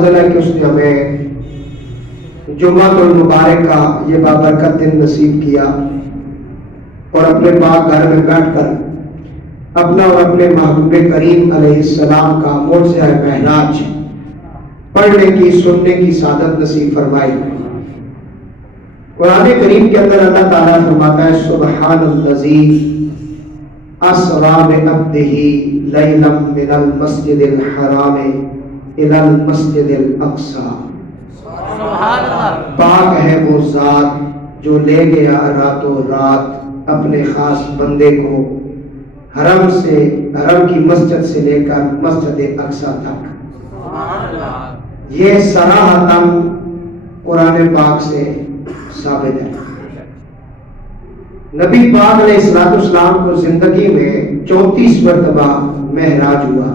فضل ہے کہ اس نے ہمیں جمعۃ المبارک کا یہ بابرکت دن نصیب کیا اور اپنے پاک گھر میں بیٹھ کر اپنا اور اپنے محبوب کریم علیہ السلام کا معجزہ معراج پڑھنے کی سننے کی سعادت نصیب فرمائی۔ قرآن کریم کے اندر اللہ تعالیٰ فرماتا ہے سبحان الذی اسری بعبدہ لیلا من المسجد الحرام الی المسجد الاقصی۔ سبحان اللہ، پاک ہے وہ ذات جو لے گیا راتوں رات اپنے خاص بندے کو حرم کی مسجد سے لے کر مسجد اقصی تک۔ یہ صراحتاً قرآن پاک سے ثابت ہے۔ نبی پاک علیہ السلام کو زندگی میں 34 مرتبہ معراج ہوا۔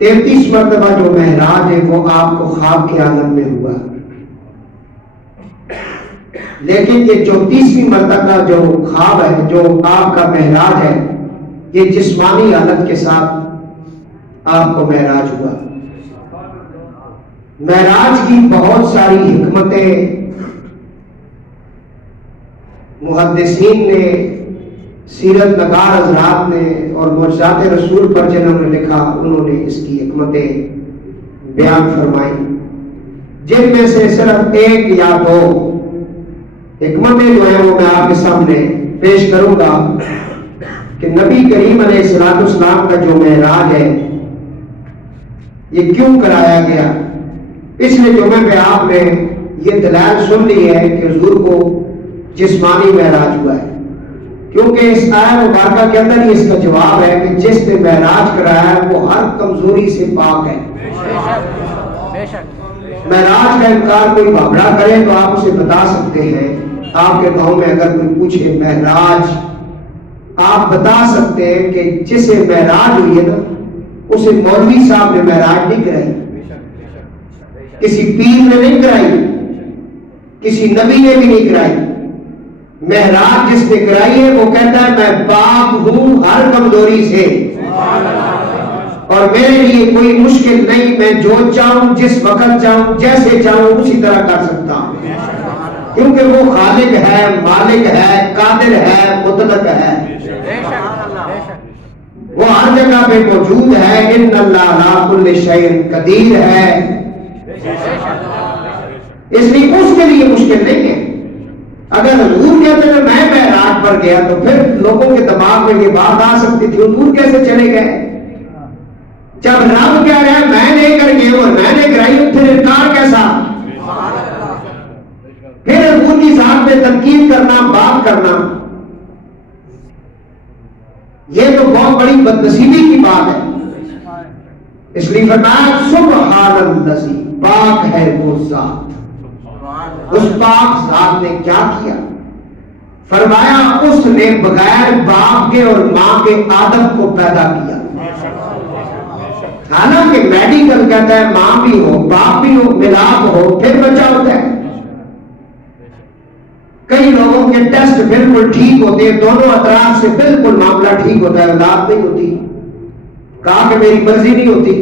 33 مرتبہ جو معراج ہے وہ آپ کو خواب کے عالم میں ہوا، لیکن یہ 34ویں مرتبہ جو خواب ہے، جو آپ کا معراج ہے، یہ جسمانی حالت کے ساتھ آپ کو معراج ہوا۔ معراج کی بہت ساری حکمتیں محدثین نے، سیرت نگار حضرات نے اور معجزات رسول پر جنہوں نے لکھا انہوں نے اس کی حکمتیں بیان فرمائی، جن میں سے صرف ایک یا دو حکمتیں جو ہیں وہ میں آپ کے سامنے پیش کروں گا کہ نبی کریم علیہ السلام کا جو معراج ہے یہ کیوں کرایا گیا۔ پچھلے جمعے پہ آپ نے یہ دلائل سن لی ہے کہ حضور کو جسمانی معراج ہوا ہے، کیونکہ اس آیت مبارکہ کے اندر ہی اس کا جواب ہے کہ جس نے معراج کرایا ہے وہ ہر کمزوری سے پاک ہے۔ معراج کا انکار کوئی بھابڑا کرے تو آپ اسے بتا سکتے ہیں، آپ کے گاؤں میں اگر کوئی پوچھے معراج، آپ بتا سکتے ہیں کہ جسے معراج ہوئی ہے نا اسے مولوی صاحب نے معراج نہیں کرائی، کسی پیر نے نہیں کرائی، کسی نبی نے بھی نہیں کرائی۔ معراج جس نے کرائی ہے وہ کہتا ہے میں پاک ہوں ہر کمزوری سے، اور میرے لیے کوئی مشکل نہیں، میں جو چاہوں جس وقت چاہوں جیسے چاہوں اسی طرح کر سکتا ہوں، کیونکہ وہ خالق ہے، مالک ہے، قادر ہے، مطلق ہے، وہ ہر جگہ پہ موجود ہے۔ ان اللہ علی کل شیء قدیر ہے، اس لیے اس کے لیے مشکل نہیں ہے۔ اگر حضور کہتے ہیں میں معراج پر گیا تو پھر لوگوں کے دماغ میں یہ بات آ سکتی تھی حضور کیسے چلے گئے، جب رب کہہ رہا ہے میں لے کر گیا اور میں نے کرائی، پھر انکار کیسا؟ پھر حضور کی ذات میں تنقید کرنا، بات کرنا، یہ تو بہت بڑی بدنصیبی کی بات ہے۔ اس لیے فرمایا سبحان الذی، پاک ہے وہ ذات۔ اس پاک ذات نے کیا کیا؟ فرمایا اس نے بغیر باپ کے اور ماں کے آدم کو پیدا کیا۔ حالانکہ میڈیکل کہتا ہے ماں بھی ہو باپ بھی ہو ملاپ ہو پھر بچہ ہوتا ہے۔ کئی لوگوں کے ٹیسٹ بالکل ٹھیک ہوتے ہیں، دونوں اطراف سے بالکل معاملہ ٹھیک ہوتا ہے، اولاد نہیں ہوتی۔ کہا کہ میری مرضی نہیں ہوتی،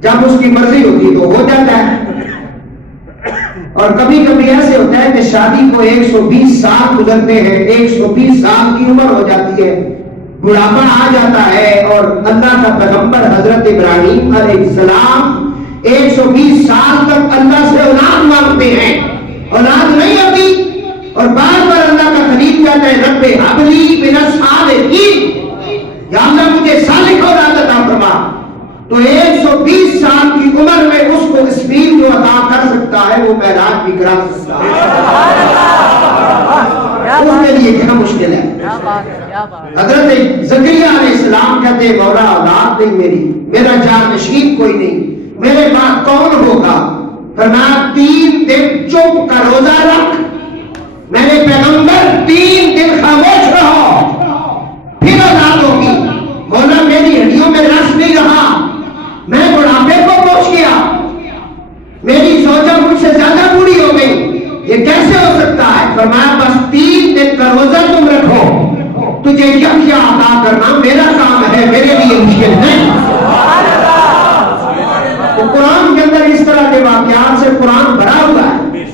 جب اس کی مرضی ہوتی تو ہو جاتا ہے۔ اور کبھی کبھی ایسے ہوتا ہے کہ شادی کو 120 سال گزرتے ہیں، 120 سال کی عمر ہو جاتی ہے، بڑھاپا آ جاتا ہے، اور اللہ کا پیغمبر حضرت ابراہیم علیہ السلام 120 سال تک اللہ سے اولاد مانگتے ہیں، اولاد نہیں ہوتی، اور بار بار اللہ کا خلیل کہتا ہے رب ہب لی من الصالحین، یا اللہ مجھے صالح اولاد عطا فرما۔ تو 120 سال کی عمر میں اس کو اسپیڈ جو عطا کر سکتا ہے وہ معراج بھی کرا سکتا ہے، اس کے لیے کیا مشکل ہے؟ حضرت زکریا علیہ السلام کہتے ہیں مولا اولاد نہیں میری، میرا جانشین کوئی نہیں، میرے بعد کون ہوگا؟ فرمایا 3 دن چپ کا روزہ رکھ، میرے پیغمبر 3 دن خاموش رہو پھر اولاد ہوگی۔ مولا میری ہڈیوں میں رس نہیں رہا، میں بڑھاپے کو پہنچ گیا، میری زوجہ مجھ سے زیادہ بوڑھی ہو گئی، یہ کیسے ہو سکتا ہے؟ فرمایا بس 3 دن کا روزہ تم رکھو، تجھے یحییٰ عطا کرنا میرا کام ہے، میرے لیے مشکل نہیں۔ سے قرآن بھرا ہوا ہے.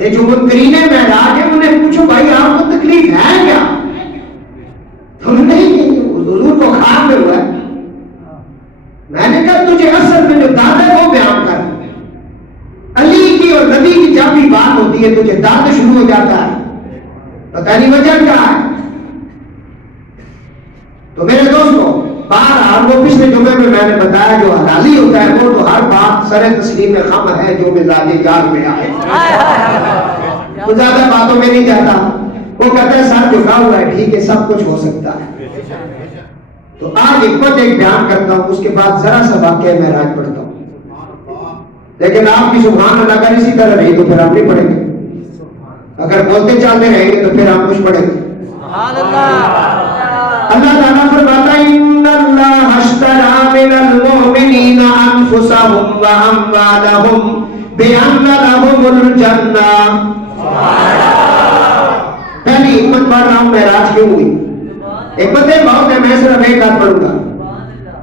یہ جو منکرین معراج ہیں انہیں پوچھو بھائی آپ کو تکلیف ہے کیا؟ تو نہیں حضور کو خواب میں ہوا ہے. میں نے کہا تجھے اصل میں جو داد ہے وہ بیان کر. علی کی اور نبی کی جب بھی بات ہوتی ہے تجھے داد شروع ہو جاتا ہے. پتہ نہیں وجہ کیا ہے. تو میرے دوستوں بہرحال وہ پچھلے جمعے میں نے بتایا جو حلالی ہوتا ہے وہ تو ہر بات سر تسلیم خم ہے جو مزاج یار میں آئے. تو زیادہ باتوں میں نہیں جاتا. وہ کہتا ہے سر جھکا ہوا ہے ٹھیک ہے سب کچھ ہو سکتا ہے. تو آج حکمت ایک بیان کرتا ہوں اس کے بعد ذرا سا واقعہ معراج پڑھتا ہوں. لیکن آپ کی سبحان اللہ اگر اسی طرح رہی تو پھر آپ نہیں پڑھیں گے. اگر بولتے چلتے رہیں گے تو پھر آپ کچھ پڑھیں گے. اللہ تعالیٰ فرماتا ہے ان اللہ اشتری من المؤمنین انفسهم واموالهم بان لهم الجنہ. پہلی حکمت پڑھ رہا ہوں معراج کیوں ہوئی. حکمتیں بہت ہیں میں صرف ایک بات پڑھوں گا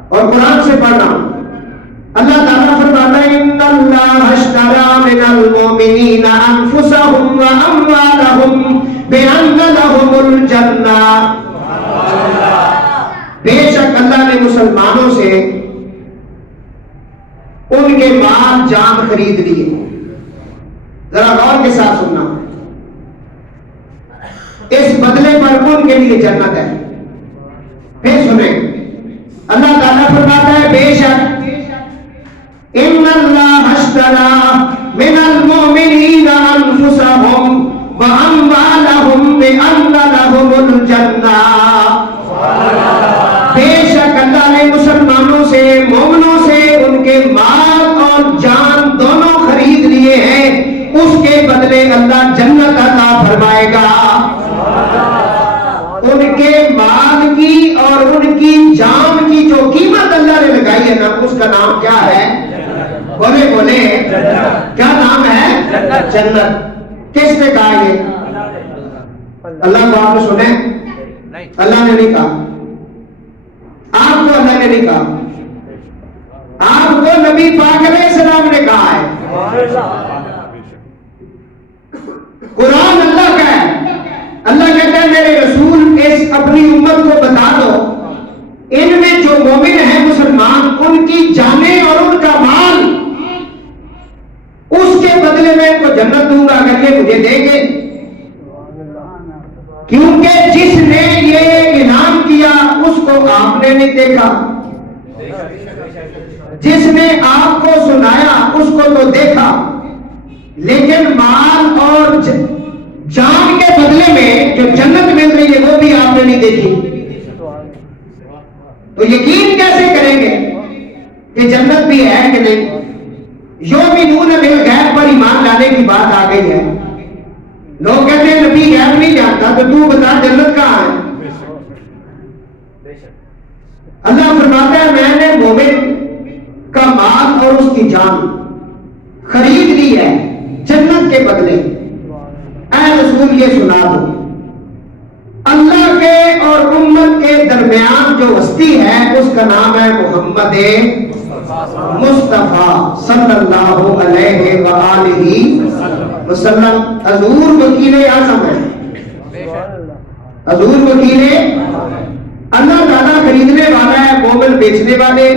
اور قرآن سے پڑھ رہا ہوں. اللہ تعالیٰ فرماتا ہے ان اللہ اشتری من المؤمنین انفسهم واموالهم بان لهم الجنہ. بے شک اللہ نے مسلمانوں سے ان کے مال جان خرید لیے. ذرا غور کے ساتھ سننا. اس بدلے پر ان کے لیے جنت ہے. پھر سنیں اللہ تعالیٰ فرماتا ہے بے شک ان اللہ اشتری من المؤمنین انفسهم واموالهم بان لهم الجنہ. بے شک اللہ نے مسلمانوں سے مومنوں سے ان کے مال اور جان دونوں خرید لیے ہیں. اس کے بدلے اللہ جنت عطا فرمائے گا. ان کے مال کی اور ان کی جان کی جو قیمت اللہ نے لگائی ہے نا اس کا نام کیا ہے؟ بولے بولے کیا نام ہے؟ جنت. کس نے کہا یہ؟ اللہ کو آپ نے سنے؟ اللہ نے نہیں کہا. آپ کو اللہ نے نہیں کہا. آپ کو نبی پاک علیہ السلام نے کہا ہے. قرآن اللہ کا ہے. اللہ کہتا ہے میرے رسول اس اپنی امت کو بتا دو ان میں جو مومن ہیں مسلمان ان کی جانیں اور ان کا مال اس کے بدلے میں ان کو جنت دوں گا اگر یہ مجھے دیں گے. کیونکہ جس نے یہ اعلان کیا اس کو آپ نے نہیں دیکھا. جس نے آپ کو سنایا اس کو تو دیکھا لیکن مال اور جان کے بدلے میں جو جنت مل رہی ہے وہ بھی آپ نے نہیں دیکھی. تو یقین کیسے کریں گے کہ جنت بھی ہے کہ نہیں؟ یؤمنون بالغیب پر ایمان لانے کی بات آ گئی ہے. لوگ کہتے ہیں نبی غیب نہیں جانتا تو بتا جنت کہاں ہے. اللہ فرماتا ہے میں نے مومن کا مال اور اس کی جان خرید لی ہے جنت کے بدلے. اے رسول یہ سنا دو اللہ کے اور امت کے درمیان جو ہستی ہے اس کا نام ہے محمد مصطفیٰ صلی اللہ علیہ وآلہ وسلم. حضور وکیل اعظم ہے. حضور وکیل اللہ تعالیٰ خریدنے والا ہے مومن بیچنے والے.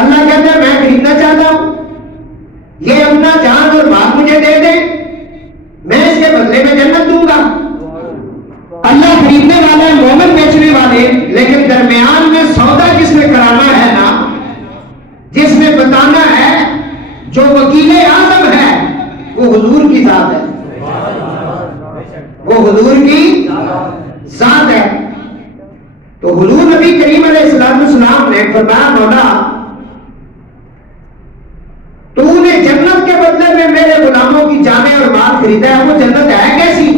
اللہ کہتا ہے میں خریدنا چاہتا ہوں یہ اپنا جان اور مال مجھے دے دے میں اس کے بدلے میں جنت دوں گا. اللہ خریدنے والا ہے مومن بیچنے والے لیکن درمیان میں سودا کس نے کرانا ہے نا جس نے بتانا ہے جو وکیل اعظم ہے وہ حضور کی ذات ہے. وہ حضور کی ذات ہے. تو حضور نبی کریم علیہ السلام نے فرمایا مولا تو نے جنت کے بدلے میں میرے غلاموں کی جانیں اور مال خریدا ہے وہ جنت ہے کیسی؟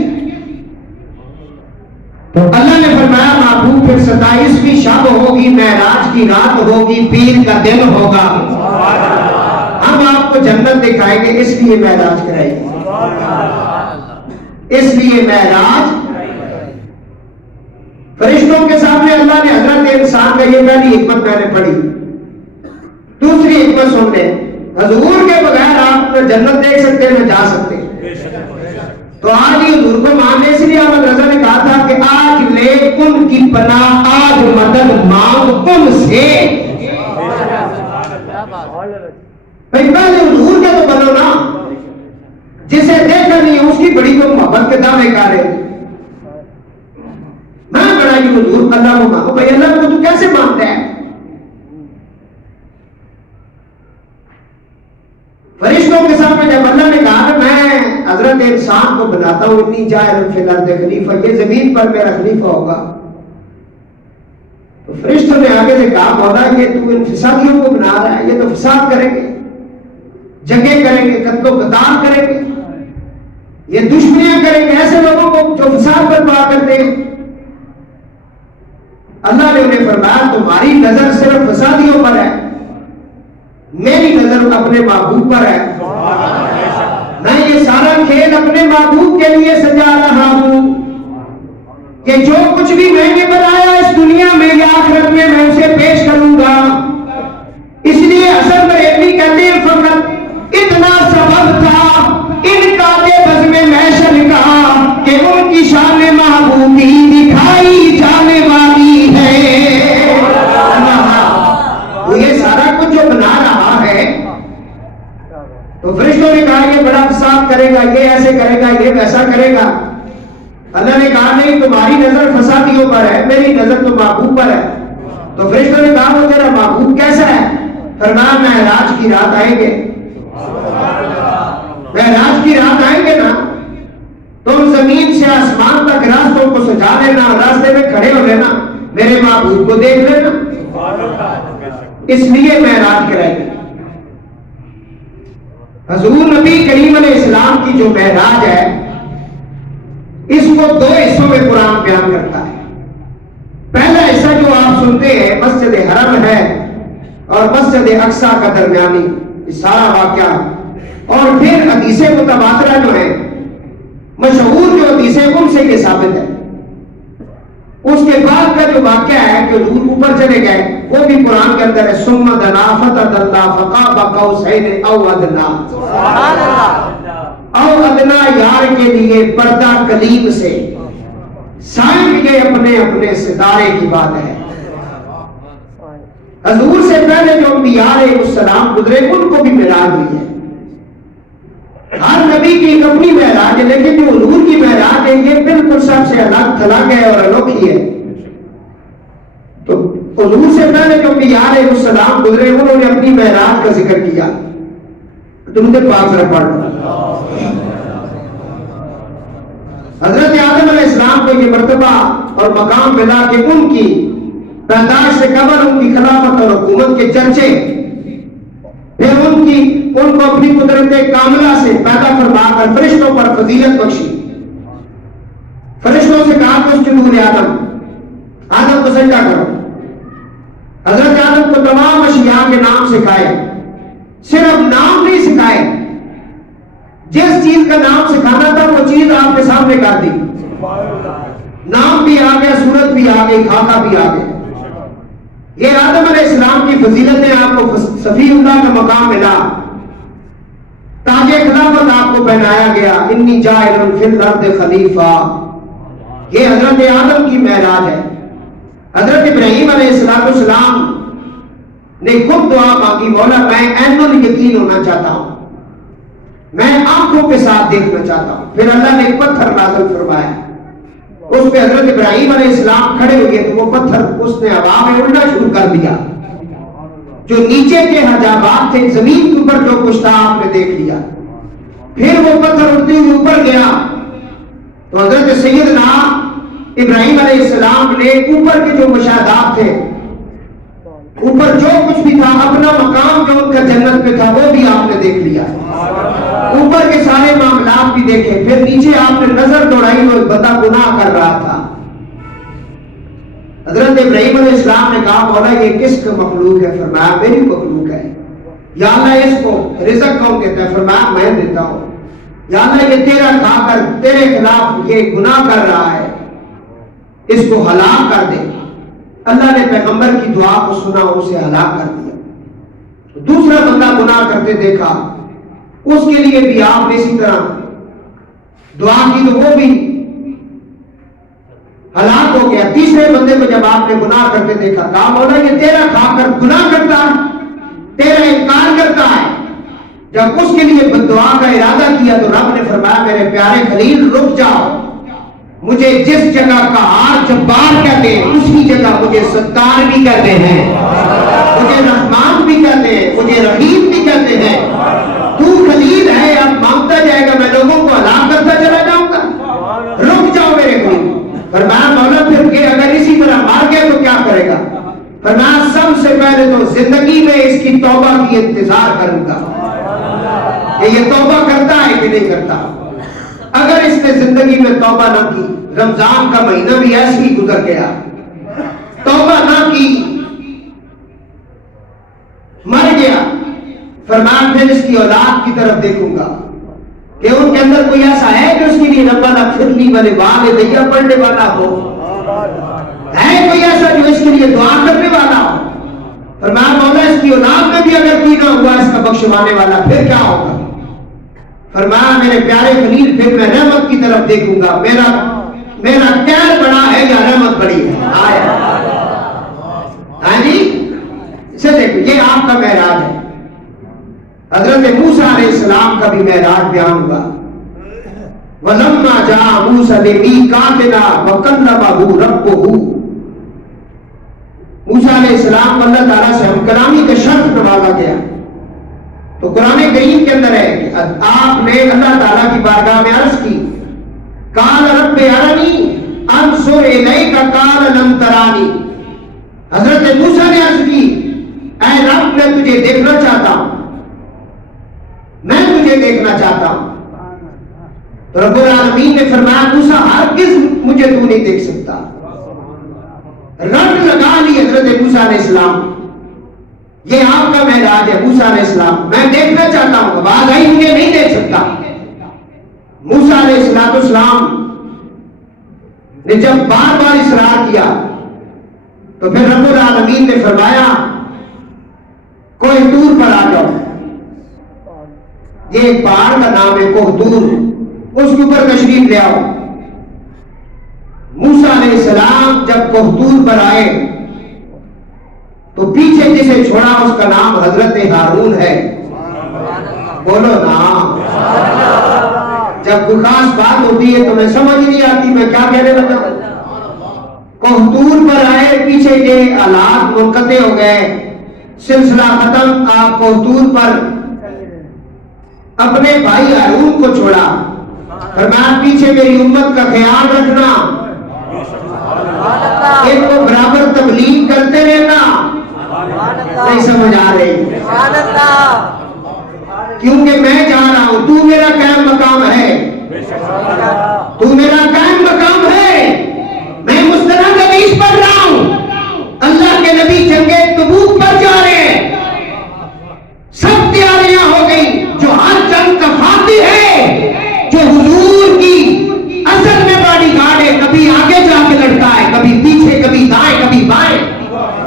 تو اللہ نے فرمایا محبوب پھر 27ویں شب ہوگی معراج کی رات ہوگی پیر کا دن ہوگا ہم آپ کو جنت دکھائیں گے اس لیے معراج کرائیں گے. اس لیے معراج فرشتوں کے سامنے اللہ نے حضرت انسان کا یہ پہلی حکمت میں نے پڑھی. دوسری حکمت سن لیں حضور کے بغیر آپ نہ جنت دیکھ سکتے نہ جا سکتے. تو آج ہی حضور کو ماننے، اس لیے احمد رضا نے کہا تھا کہ آج لے ان کی پناہ، آج مدد مانگ ان سے. بھائی پہلے حضور کے تو بنو نا، جسے دیکھا نہیں اس کی بڑی کو محبت کے دعوے کر رہے. میں بڑا ہی حضور اللہ کو مانگو. بھائی اللہ کو تو کیسے مانتا ہے؟ فرشتوں کے سامنے جب اللہ نے کہا کہ میں حضرت انسان کو بناتا ہوں، انی جاعل فی الارض خلیفہ، یہ زمین پر میرا خلیفہ ہوگا، تو فرشتوں نے آگے سے کہا مولا یہ تو ان فسادیوں کو بنا رہا ہے، یہ تو فساد کریں گے، جنگیں کریں گے، قتل و قتال کریں گے، یہ دشمنیاں کریں گے، ایسے لوگوں کو جو فساد برپا کرتے ہیں. اللہ نے انہیں فرمایا تمہاری نظر صرف فسادیوں پر ہے، میری نظر اپنے محبوب پر ہے. میں یہ سارا کھیل اپنے محبوب کے لیے سجا رہا ہوں کہ جو کچھ بھی میں نے بنایا اس دنیا میں یا آخرت میں اسے پیش کروں گا. اس لیے حسن بریلوی کہتے ہیں فقط اتنا سبب تھا ان کا بز میں محشر کا کہ ان کی شان محبوبی دکھائی جانے والی ہے. وہ یہ سارا کچھ جو بنا رہا ہے، تو فرشتوں نے کہا یہ بڑا فساد کرے گا، یہ ایسے کرے گا، یہ ویسا کرے گا. اللہ نے کہا نہیں تمہاری نظر فسادیوں پر ہے، میری نظر تو محبوب پر ہے. تو فرشتوں نے کہا وہ تیرا محبوب کیسا ہے؟ فرمایا معراج کی رات آئیں گے، معراج کی رات آئیں گے نا، تم زمین سے آسمان تک راستوں کو سجا لینا، راستے میں کھڑے ہو لینا، میرے محبوب کو دیکھ لینا. اس لیے معراج کرائے گی. حضور نبی کریم علیہ السلام کی جو معراج ہے اس کو دو حصوں میں قرآن بیان کرتا ہے. پہلا حصہ جو آپ سنتے ہیں مسجد حرم ہے اور مسجد اقصیٰ کا درمیانی یہ سارا واقعہ، اور پھر حدیث متواترہ جو ہیں مشہور جو حدیثیں ان سے یہ ثابت ہے. اس کے بعد کا جو واقعہ ہے کہ حضور اوپر چلے گئے وہ بھی قرآن کے اندر ہے. ثم دنا فتدلی فقاب قوسین او ادنا. او ادنا یار کے لیے پردہ کلیم سے سائن یہ اپنے اپنے ستارے کی بات ہے. حضور سے پہلے جو انبیاء علیہ السلام گزرے ان کو بھی معراج ہوئی ہے. ہر نبی کی ایک اپنی معراج ہے، لیکن جو حضور کی معراج ہے یہ بالکل سب سے الگ تھلگ ہے اور انوکھی ہے. تو حضور سے پہلے جو انبیاء علیہ السلام گزرے انہوں نے اپنی معراج کا ذکر کیا. درود پاک ذرا پڑھ لو. حضرت آدم علیہ السلام کو یہ مرتبہ اور مقام ملا کہ ان کی پیدائش سے قبل ان کی خلافت اور حکومت کے چرچے، پھر ان کو اپنی قدرت کاملہ سے پیدا فرما کر فرشتوں پر فضیلت بخشی. فرشتوں سے کہا کہ اسجدوا لآدم، آدم کو سجدہ کرو. حضرت آدم کو تمام اشیاء کے نام سکھائے، صرف نام نہیں سکھائے، جس چیز کا نام سکھانا تھا وہ چیز آپ کے سامنے کر دی. نام بھی آ گیا، صورت بھی آ گئی، خاکہ بھی آ گیا. یہ آدم علیہ السلام کی فضیلتیں آپ کو صفی اللہ کا مقام ملا، تاج خلافت آپ کو پہنایا گیا. انی جاعل فی الارض خلیفہ، یہ حضرت آدم کی معراج ہے. حضرت ابراہیم علیہ السلام نے خود دعا مانگی، مولا میں عین الیقین ہونا چاہتا ہوں، میں آنکھوں کے ساتھ دیکھنا چاہتا ہوں. پھر اللہ نے ایک پتھر نازل فرمایا، اس پہ حضرت ابراہیم علیہ السلام کھڑے ہوئے تو وہ پتھر اس نے ہوا میں اڑنا شروع کر دیا. جو نیچے کے حجابات تھے زمین کے اوپر جو کچھ تھا آپ نے دیکھ لیا. پھر وہ پتھر اڑتے ہوئے اوپر گیا تو حضرت سیدنا ابراہیم علیہ السلام نے اوپر کے جو مشاہدات تھے، اوپر جو کچھ بھی تھا، اپنا مقام جو ان کا جنت میں تھا وہ بھی آپ نے دیکھ لیا. اوپر کے سارے معاملات بھی دیکھے. پھر نیچے آپ نے نظر دوڑائی تو ایک بندہ گناہ کر رہا تھا. حضرت ابراہیم علیہ السلام نے کہا مولا یہ کس کا مخلوق ہے؟ فرمایا میری مخلوق ہے. یا اللہ اس کو رزق کون دیتا ہے؟ فرمایا میں دیتا ہوں. یا اللہ یہ تیرا کھا کر تیرے خلاف یہ گناہ کر رہا ہے، اس کو ہلاک کر دے. اللہ نے پیغمبر کی دعا کو سنا اور اسے ہلاک کر دیا. دوسرا بندہ گناہ گناہ کرتے دیکھا، اس کے لیے بھی آپ نے اسی طرح دعا کی تو وہ بھی ہلاک ہو گیا۔ تیسرے بندے کو جب آپ نے گناہ کرتے دیکھا، کہا مولا یہ تیرا کھا کر گناہ کرتا ہے، تیرا انکار کرتا ہے۔ جب اس کے لیے دعا کا ارادہ کیا تو رب نے فرمایا میرے پیارے خلیل رک جاؤ، مجھے جس جگہ قہار جبار کہتے ہیں اسی جگہ مجھے ستار بھی کہتے ہیں، مجھے رحمان بھی کہتے ہیں، مجھے رحیم بھی کہتے ہیں۔ تو خلیل ہے، اب مانگتا جائے گا، میں لوگوں کو ہلاک کرتا چلا جاؤں گا، رک جاؤ میرے خلیل۔ فرمایا مولا پھر کہ اگر اسی طرح مار گیا تو کیا کرے گا؟ فرمایا سب سے پہلے تو زندگی میں اس کی توبہ کی انتظار کروں گا کہ یہ توبہ کرتا ہے کہ نہیں کرتا۔ اگر اس نے زندگی میں توبہ نہ کی، رمضان کا مہینہ بھی ایسے ہی گزر گیا، توبہ نہ کی، مر گیا، فرمایا پھر اس کی اولاد کی طرف دیکھوں گا کہ ان کے اندر کوئی ایسا ہے کہ اس کے لیے ربنا اغفر لی ولوالدیا پڑھنے والا ہو، ہے کوئی ایسا جو اس کے لیے دعا کرنے والا ہو۔ فرمایا مولا اس کی اولاد میں بھی اگر کوئی نہ ہوا اس کا بخشوانے والا، پھر کیا ہوگا؟ فرمایا میرے پیارے خلیل پھر میں رحمت کی طرف دیکھوں گا، میرا قہر بڑا ہے یا رحمت بڑی ہے؟ ہاں جی، اسے دیکھو، یہ آپ کا معراج ہے۔ حضرت موسیٰ علیہ السلام کا بھی معراج بیان ہوا، وَلَمَّا جَاءَ مُوسَىٰ لِمِيقَاتِنَا وَكَلَّمَهُ رَبُّهُ۔ موسیٰ علیہ السلام کو اللہ تعالیٰ سے ہم کلامی کا شرط نوازا گیا، تو قرآن کریم کے اندر ہے کہ آپ نے اللہ تعالیٰ کی بارگاہ میں عرض کی، قَالَ رَبِّ أَرَنِي أَنظُرْ إِلَيْكَ قَالَ لَمْ تَرَانِي۔ حضرت موسیٰ نے عرض کی اے رب میں تجھے دیکھنا چاہتا ہوں، میں تجھے دیکھنا چاہتا ہوں۔ تو رب العالمین نے فرمایا موسیٰ ہرگز مجھے تو نہیں دیکھ سکتا۔ رٹ لگا لی حضرت موسیٰ علیہ السلام، یہ آپ کا معراج ہے موسیٰ علیہ السلام، میں دیکھنا چاہتا ہوں، آواز آئی مجھے نہیں دیکھ سکتا۔ موسیٰ علیہ السلام نے جب بار بار اصرار کیا تو پھر رب العالمین نے فرمایا کوہ طور پر آ جاؤ، یہ ایک پہاڑ کا نام ہے کوہ طور، اس کے اوپر تشریف لے آؤ۔ موسیٰ علیہ السلام جب کوہ طور پر آئے تو پیچھے جسے چھوڑا اس کا نام حضرت ہارون ہے، بولو نا۔ جب کوئی خاص بات ہوتی ہے تو میں سمجھ نہیں آتی میں کیا کہنے لگا۔ کوہ طور پر آئے، پیچھے کے آلات منقطع ہو گئے، سلسلہ ختم، آپ کوہ طور پر اپنے بھائی ہارون کو چھوڑا، فرمایا پیچھے میری امت کا خیال رکھنا، ان کو برابر تبلیغ کرتے رہنا۔ نہیں سمجھ آ رہی؟ کیونکہ میں جا رہا ہوں، تو میرا قائم مقام ہے، تو میرا قائم مقام ہے، میں مستند حدیث پڑھ رہا ہوں، اللہ کے نبی جنگے تبوک پر جا رہے ہیں، سب تیاریاں ہو گئی، جو ہر جنگ کا فاتح ہے، جو حضور کی اصل میں باڈی گارڈ ہے، کبھی آگے جا کے لڑتا ہے، کبھی پیچھے، کبھی دائیں کبھی بائیں،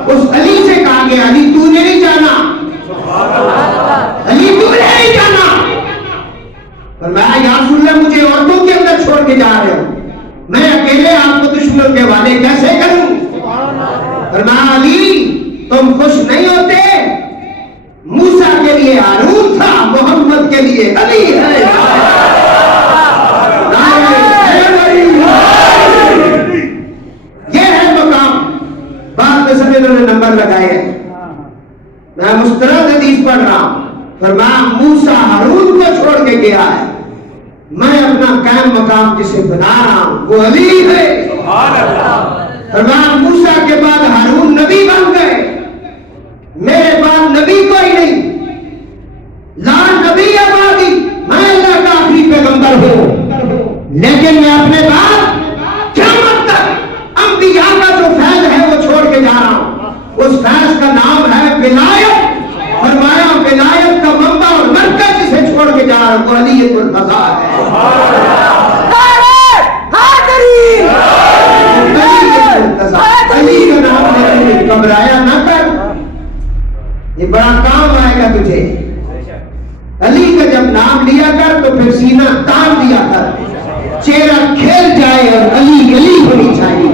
اس علی سے کہا گیا علی تو نے نہیں جانا، علی تو نے نہیں جانا۔ فرمایا یا رسول اللہ مجھے عورتوں کے اندر چھوڑ کے جا رہے ہو، میں اکیلے آپ کو دشمن کے حوالے کیسے کروں؟ فرمایا علی تم خوش نہیں ہوتے، موسیٰ کے لیے ہارون تھا، محمد کے لیے علی ہے۔ یہ ہے مقام، بعد میں سب انہوں نے نمبر لگائے ہیں، میں مستند حدیث پڑھ رہا ہوں۔ فرمایا موسیٰ ہارون کو چھوڑ کے گیا ہے، میں اپنا قائم مقام جسے بنا رہا ہوں وہ علی ہے۔ فرمایا موسیٰ کے بعد ہارون نبی بن گئے، میرے بعد نبی کوئی نہیں، لا نبی آبادی، میں اللہ کا آخری پیغمبر ہوں، لیکن میں اپنے بعد قیامت تک انبیاء کا جو فیض ہے وہ چھوڑ کے جا رہا ہوں، اس فیض کا نام ہے ولایت۔ فرمایا ولایت کا منبع اور مرکز جسے چھوڑ کے جا رہا ہوں وہ علی الرضا ہے۔ علی کا نام لینے گھبرایا نہ کر، یہ بڑا کام آئے گا تجھے۔ علی کا جب نام لیا کر تو پھر سینہ تان دیا کر، چہرہ کھل جائے اور علی علی ہونی چاہیے۔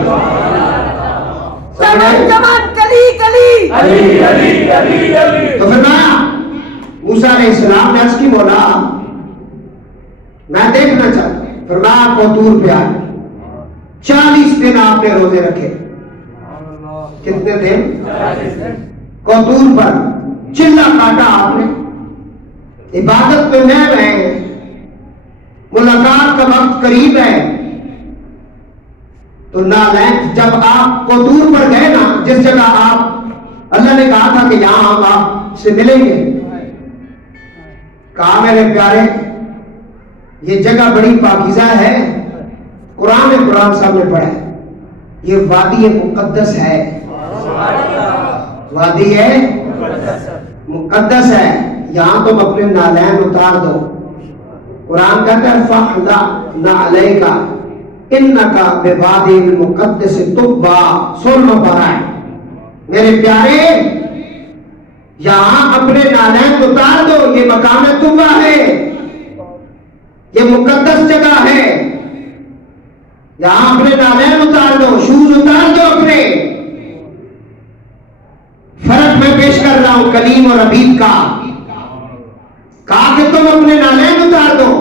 جوان کلی کلی علی علی علی علی۔ تو فرمایا موسیٰ علیہ السلام نے عرض کی مولا میں دیکھنا چاہتا ہوں۔ فرمایا کوطور پہ آئے، 40 دن آپ نے روزے رکھے۔ کتنے دن؟ کوطور پر چلا کاٹا آپ نے، عبادت میں نہ رہے، ملاقات کا وقت قریب ہے۔ تو نالین جب آپ کوطور پر گئے نا، جس جگہ آپ اللہ نے کہا تھا کہ یہاں ہم آپ سے ملیں گے، کہا میرے پیارے یہ جگہ بڑی پاکیزہ ہے، قرآن صاحب نے پڑھا ہے، یہ وادی مقدس ہے، وادی ہے مقدس ہے، یہاں تم اپنے نالین اتار دو۔ قرآن کہتا ہے فَخْلَعْ نَعْلَيْكَ إِنَّكَ بِوَادِي الْمُقَدَّسِ طُوًّى۔ سن پڑھا ہے میرے پیارے، یہاں اپنے نالین اتار دو، یہ مقام طوّا ہے، یہ مقدس جگہ ہے، یہاں اپنے نالین اتار دو، شوز اتار دو اپنے۔ فرق میں پیش کر رہا ہوں کلیم اور حبیب کا، کہا کہ تم اپنے نالین اتار دو،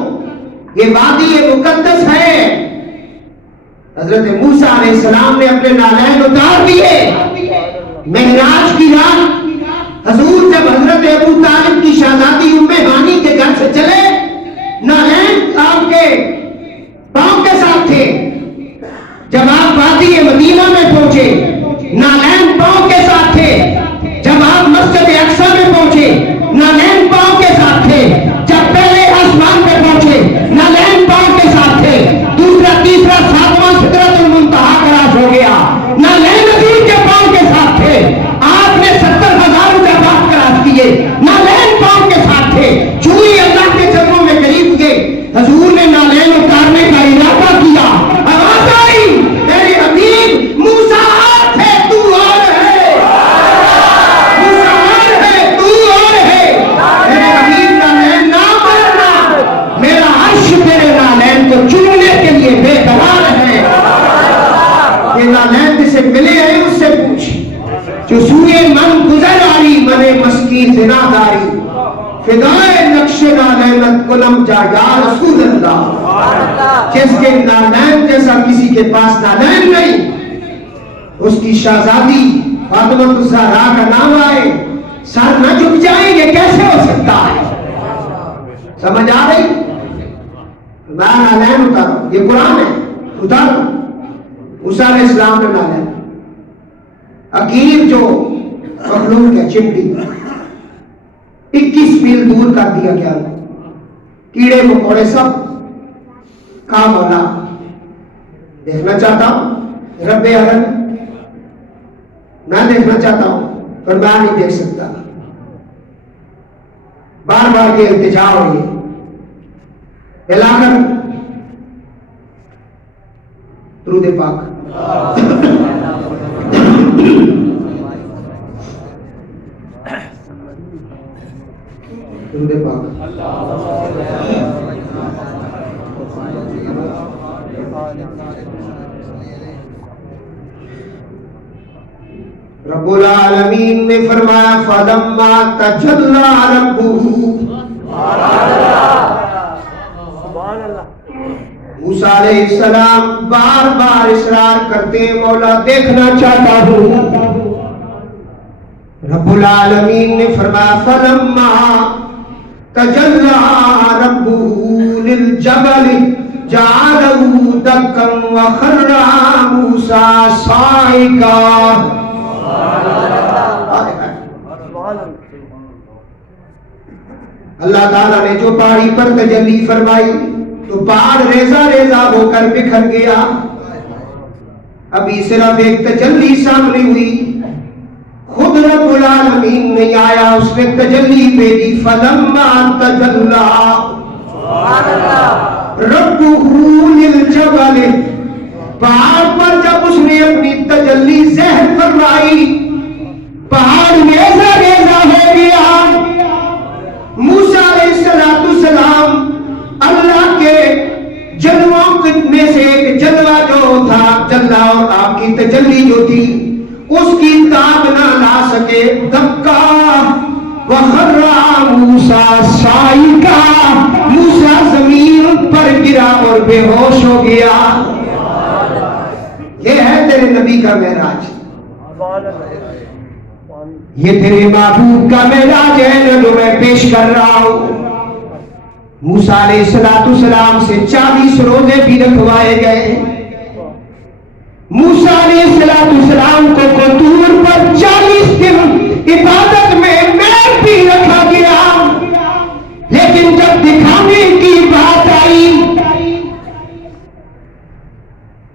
یہ وادی مقدس ہے۔ حضرت موسیٰ علیہ السلام نے اپنے نالین اتار دیے۔ معراج کی رات حضور جب حضرت ابو طالب کی شہزادی ام ہانی کے گھر سے چلے، نالین آپ کے پاؤں کے ساتھ تھے۔ جب آپ وادی مدینہ میں پہنچے، نالین پاؤں کے ساتھ تھے۔ جب آپ مسجد اقصی میں پہنچے، نالین پاؤں کے ساتھ تھے۔ جب پہلے آسمان پہ پہنچے، نالین پاؤں کے ساتھ تھے۔ دوسرا تیسرا ساتواں سدرۃ المنتہا کراس ہو گیا، نالین حضور کے پاؤں کے ساتھ تھے۔ آپ نے 70,000 جبات کراس کیے، نالین پاؤں کے ساتھ تھے۔ چوئی اللہ کے چرنوں میں قریب گئے، حضور نے نالین اتارنے کا ارادہ کیا، آواز آئی میرے حبیب موسیٰ اور ہے تو اور ہے، موسیٰ اور ہے تو اور ہے۔ میرے حبیب نالین نہ مارنا، میرا عرش تیرے نالین کو چومنے کے لیے بے قرار ہے۔ یہ نالین جسے ملے ہیں اس سے پوچھ، جو سوئے من گزر آئی منے مسکین زناداری، فدائے نقش نالینت کنم جا یا رسول اللہ۔ جس کے نالین جیسا کسی کے پاس نالین نہیں، اس کی شہزادی فاطمہ الزہرا کا نام آئے سر نہ جھک جائیں، یہ کیسے ہو سکتا ہے؟ سمجھ آ رہی؟ میں نالین اتاروں، یہ قرآن ہے، اتاروں۔ موسیٰ علیہ السلام نے نالین، عقیل جو مخلوق ہے چمٹی 21 میل دور کر دیا گیا، کیڑے مکوڑے سب۔ کہا مولا دیکھنا چاہتا ہوں رب ارن، میں دیکھنا چاہتا ہوں پر میں نہیں دیکھ سکتا۔ بار بار کے التجا ہو رہی ہے، اعلان کر درود پاک۔ درود پاک۔ رب العالمین نے فرمایا فَلَمَّا تَجَلَّى رَبُّهُ، موسیٰ علیہ السلام بار بار اصرار کرتے ہیں مولا دیکھنا چاہتا ہوں۔ رب العالمین نے فرمایا فَلَمَّا تَجَلَّى رَبُّهُ لِلْجَبَلِ جَعَلَهُ دَكًّا وَخَرَّ مُوسَىٰ صَاعِقًا۔ اللہ تعالیٰ نے جو پہاڑی پر تجلی فرمائی تو پہاڑ ریزہ ریزہ ہو کر بکھر گیا۔ ابھی صرف ایک تجلی سامنے ہوئی، خود رب العالمین نہیں آیا، اس نے تجلی بھیجی۔ فَلَمَّا تَجَلَّى رَبُّهُ لِلْجَبَلِ، پہاڑ پر جب اس نے اپنی تجلی ظاہر فرمائی، پہاڑ ریزہ ریزہ ہو گیا۔ موسیٰ علیہ السلام تجلی جو تھی اس کی تاب نہ لا سکے، دکا وخرا موسیٰ صائقا، موسیٰ زمین پر گرا اور بے ہوش ہو گیا۔ یہ ہے تیرے نبی کا معراج، یہ تیرے محبوب کا معراج ہے جو میں پیش کر رہا ہوں۔ موسیٰ علیہ السلام سے 40 روزے بھی رکھوائے گئے۔ موسیٰ علیہ السلام کو طور پر 40 دن عبادت میں بھی رکھا گیا، لیکن جب دکھانے کی بات آئی،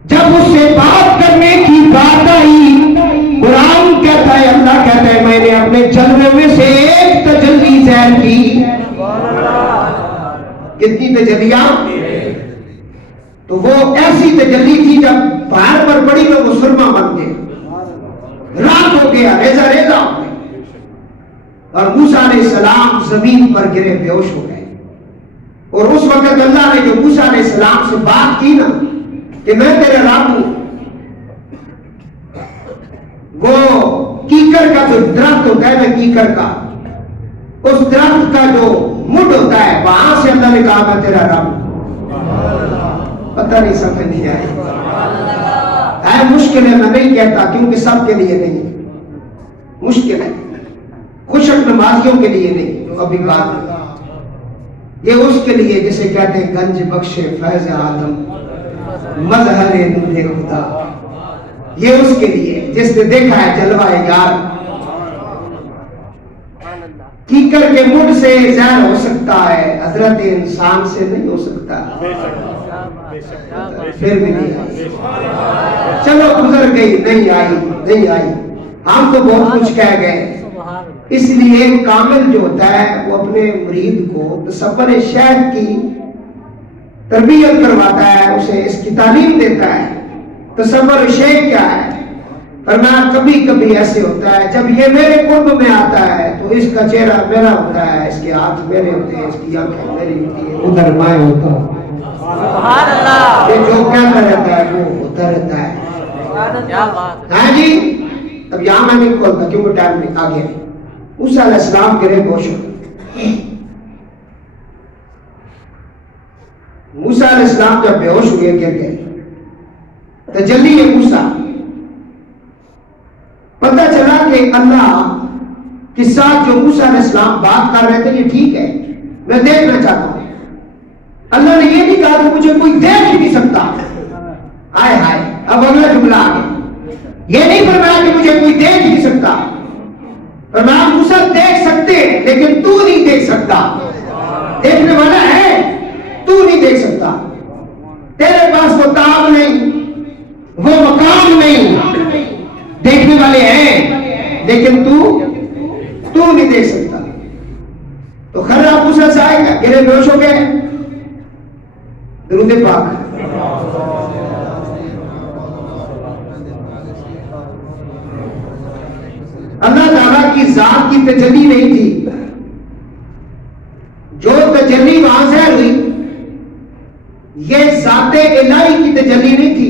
جب اس سے بات کرنے کی بات آئی، قرآن کہتا ہے، اللہ کہتا ہے میں نے اپنے جلوے میں سے ایک تجلی ظاہر کی۔ کتنی تجلیاں؟ تو وہ ایسی تجلی تھی جب پہاڑ پر پڑی تو وہ سرما بن گیا، رات ہو گیا، ریزہ ریزہ ہو گیا، اور موسیٰ علیہ السلام زمین پر گرے بے ہوش ہو گئے۔ اور اس وقت اللہ نے جو موسیٰ علیہ السلام سے بات کی نا کہ میں تیرا رب ہوں، وہ کیکر کا جو درخت ہوتا ہے نا، کیکر کا، اس درخت کا جو مڈ ہوتا ہے وہاں سے اللہ نے کہا میں تیرا رب ہوں۔ پتہ نہیں سمجھ نہیں آئی ہے، مشکل ہے، میں نہیں کہتا کیونکہ سب کے لیے نہیں، مشکل ہے، خوشک نمازیوں کے لیے نہیں، جو ابھی بات ہے یہ اس کے لیے جسے کہتے ہیں گنج بخش فیض آدم مظہر نور خدا، یہ اس کے لیے جس نے دیکھا ہے جلوہ یار۔ کیکر کے مڈ سے زہر ہو سکتا ہے، حضرت انسان سے نہیں ہو سکتا، پھر بھی نہیں آئی، چلو گزر گئی، نہیں آئی، ہم تو بہت کچھ کہہ گئے۔ اس لیے کامل جو ہوتا ہے وہ اپنے مرید کو تصور شیخ کی تربیت کرواتا ہے، اسے اس کی تعلیم دیتا ہے۔ تصور شیخ کیا ہے؟ فرمایا کبھی کبھی ایسے ہوتا ہے جب یہ میرے قرب میں آتا ہے تو اس کا چہرہ میرا ہوتا ہے، اس کے ہاتھ میرے ہوتے ہیں، اس کی آنکھیں میری ہوتی ہیں، ادھر میں ہوتا ہوں، یہ جو کہتا رہتا ہے وہ ہوتا رہتا ہے۔ ہاں جی، اب یہاں میں نہیں کھولتا کیونکہ ٹائم نہیں آگے۔ موسیٰ علیہ السلام گرے بوش ہو، موسیٰ علیہ السلام جب بے ہوش ہوئے گر گئے، تجلی موسیٰ، پتہ چلا کہ اللہ کے ساتھ جو موسیٰ علیہ السلام بات کر رہے تھے یہ ٹھیک ہے، میں دیکھنا چاہتا ہوں۔ اللہ نے یہ نہیں کہا کہ مجھے کوئی دیکھ ہی نہیں سکتا، ہائے ہائے، اب اگلا جملہ آ گیا، یہ نہیں فرمایا کہ مجھے کوئی دیکھ ہی نہیں سکتا، فرمایا موسیٰ دیکھ سکتے لیکن تو نہیں دیکھ سکتا، دیکھنے والا ہے تو نہیں دیکھ سکتا، تیرے پاس وہ تاب نہیں، وہ مقام نہیں، دیکھنے والے ہیں لیکن تو نہیں دیکھ سکتا۔ تو خراب موسیٰ سے آئے گا، گرے بے ہوش ہو گئے، درود پاک۔ اللہ تعالیٰ کی ذات کی تجلی نہیں تھی، جو تجلی وہاں سے ہوئی یہ ذات الہی کی تجلی نہیں تھی۔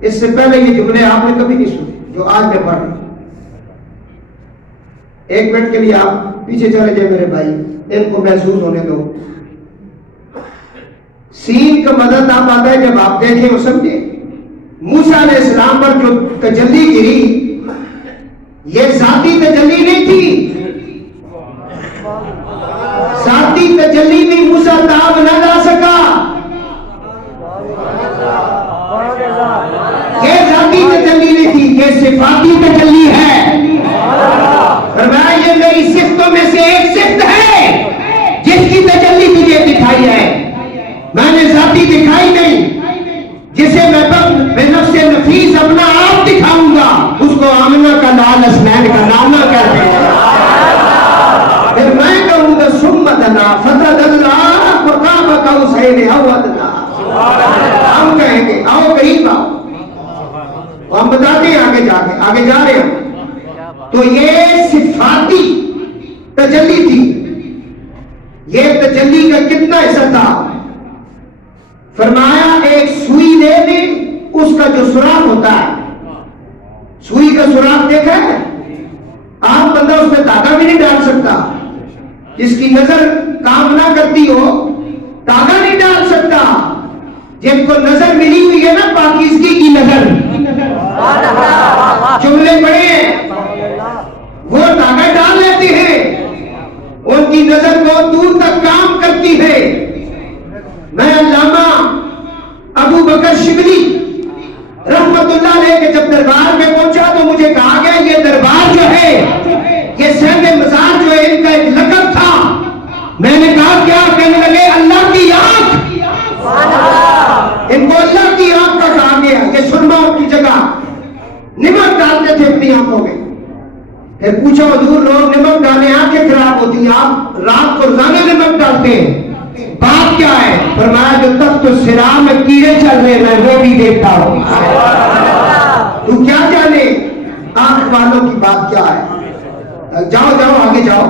اس سے پہلے یہ جملے آپ نے کبھی نہیں سنے جو آج میں پڑھ رہا ہوں۔ ایک منٹ کے لیے آپ پیچھے چلے جائیں میرے بھائی، ان کو محسوس ہونے دو۔ سین کا مدد آپ آتا ہے جب آپ دیکھیں اور سمجھیں۔ موسیٰ علیہ السلام پر جو تجلی گری یہ ذاتی تجلی نہیں تھی، ذاتی تجلی بھی موسیٰ تاب نہ لا سکا، یہ ذاتی تجلی نہیں تھی، یہ صفاتی تجلی ہے۔ فرمایا یہ میری صفتوں میں سے ایک صفت ہے جس کی تجلی تجھے دکھائی ہے، میں نے ذاتی دکھائی نہیں، جسے میں نفس نفیس اپنا آپ دکھاؤں گا اس کو آمنہ کا لال اسنین کا نامہ کہتے ہیں۔ پھر میں کہوں گا سمت اللہ فتد اللہ وقاب قوسین او ادنیٰ، ہم کہیں گے آؤ قریب آؤ، ہم بتاتے ہیں آگے جا رہے ہیں۔ تو یہ صفاتی تجلی تھی، یہ تجلی کا کتنا حصہ تھا؟ فرمایا ایک سوئی لے لیں اس کا جو سوراخ ہوتا ہے، سوئی کا سوراخ دیکھا ہے؟ آپ بندہ اس میں دھاگا بھی نہیں ڈال سکتا، جس کی نظر کام نہ کرتی ہو دھاگا نہیں ڈال سکتا۔ جن کو نظر ملی ہوئی ہے نا پاکیزگی کی نظر، جملے پڑے ہیں، وہ دھاگا ڈال لیتے ہیں، ان کی نظر بہت دور تک کام کرتی ہے۔ میں علامہ ابو بکر شبلی رحمت اللہ علیہ کے جب دربار میں پہنچا تو مجھے کہا گیا یہ دربار جو ہے، یہ صاحب مزار جو ہے، ان کا ایک لقب تھا۔ میں نے کہا کیا؟ کہنے لگے اللہ کی آنکھ۔ ان کو اللہ کی آنکھ کا کہا گیا۔ یہ سرما کی جگہ نمک ڈالتے تھے اپنی آنکھوں میں۔ پھر پوچھا حضور لوگ نمک ڈالے آنکھیں خراب ہوتی ہیں، آپ رات کو روزانہ نمک ڈالتے ہیں، بات کیا ہے؟ فرمایا جو تخت الصرا میں کیڑے چل رہے میں وہ بھی دیکھتا ہوں۔ تو کیا جانے آنکھ والوں کی بات کیا ہے؟ جاؤ جاؤ آگے جاؤ۔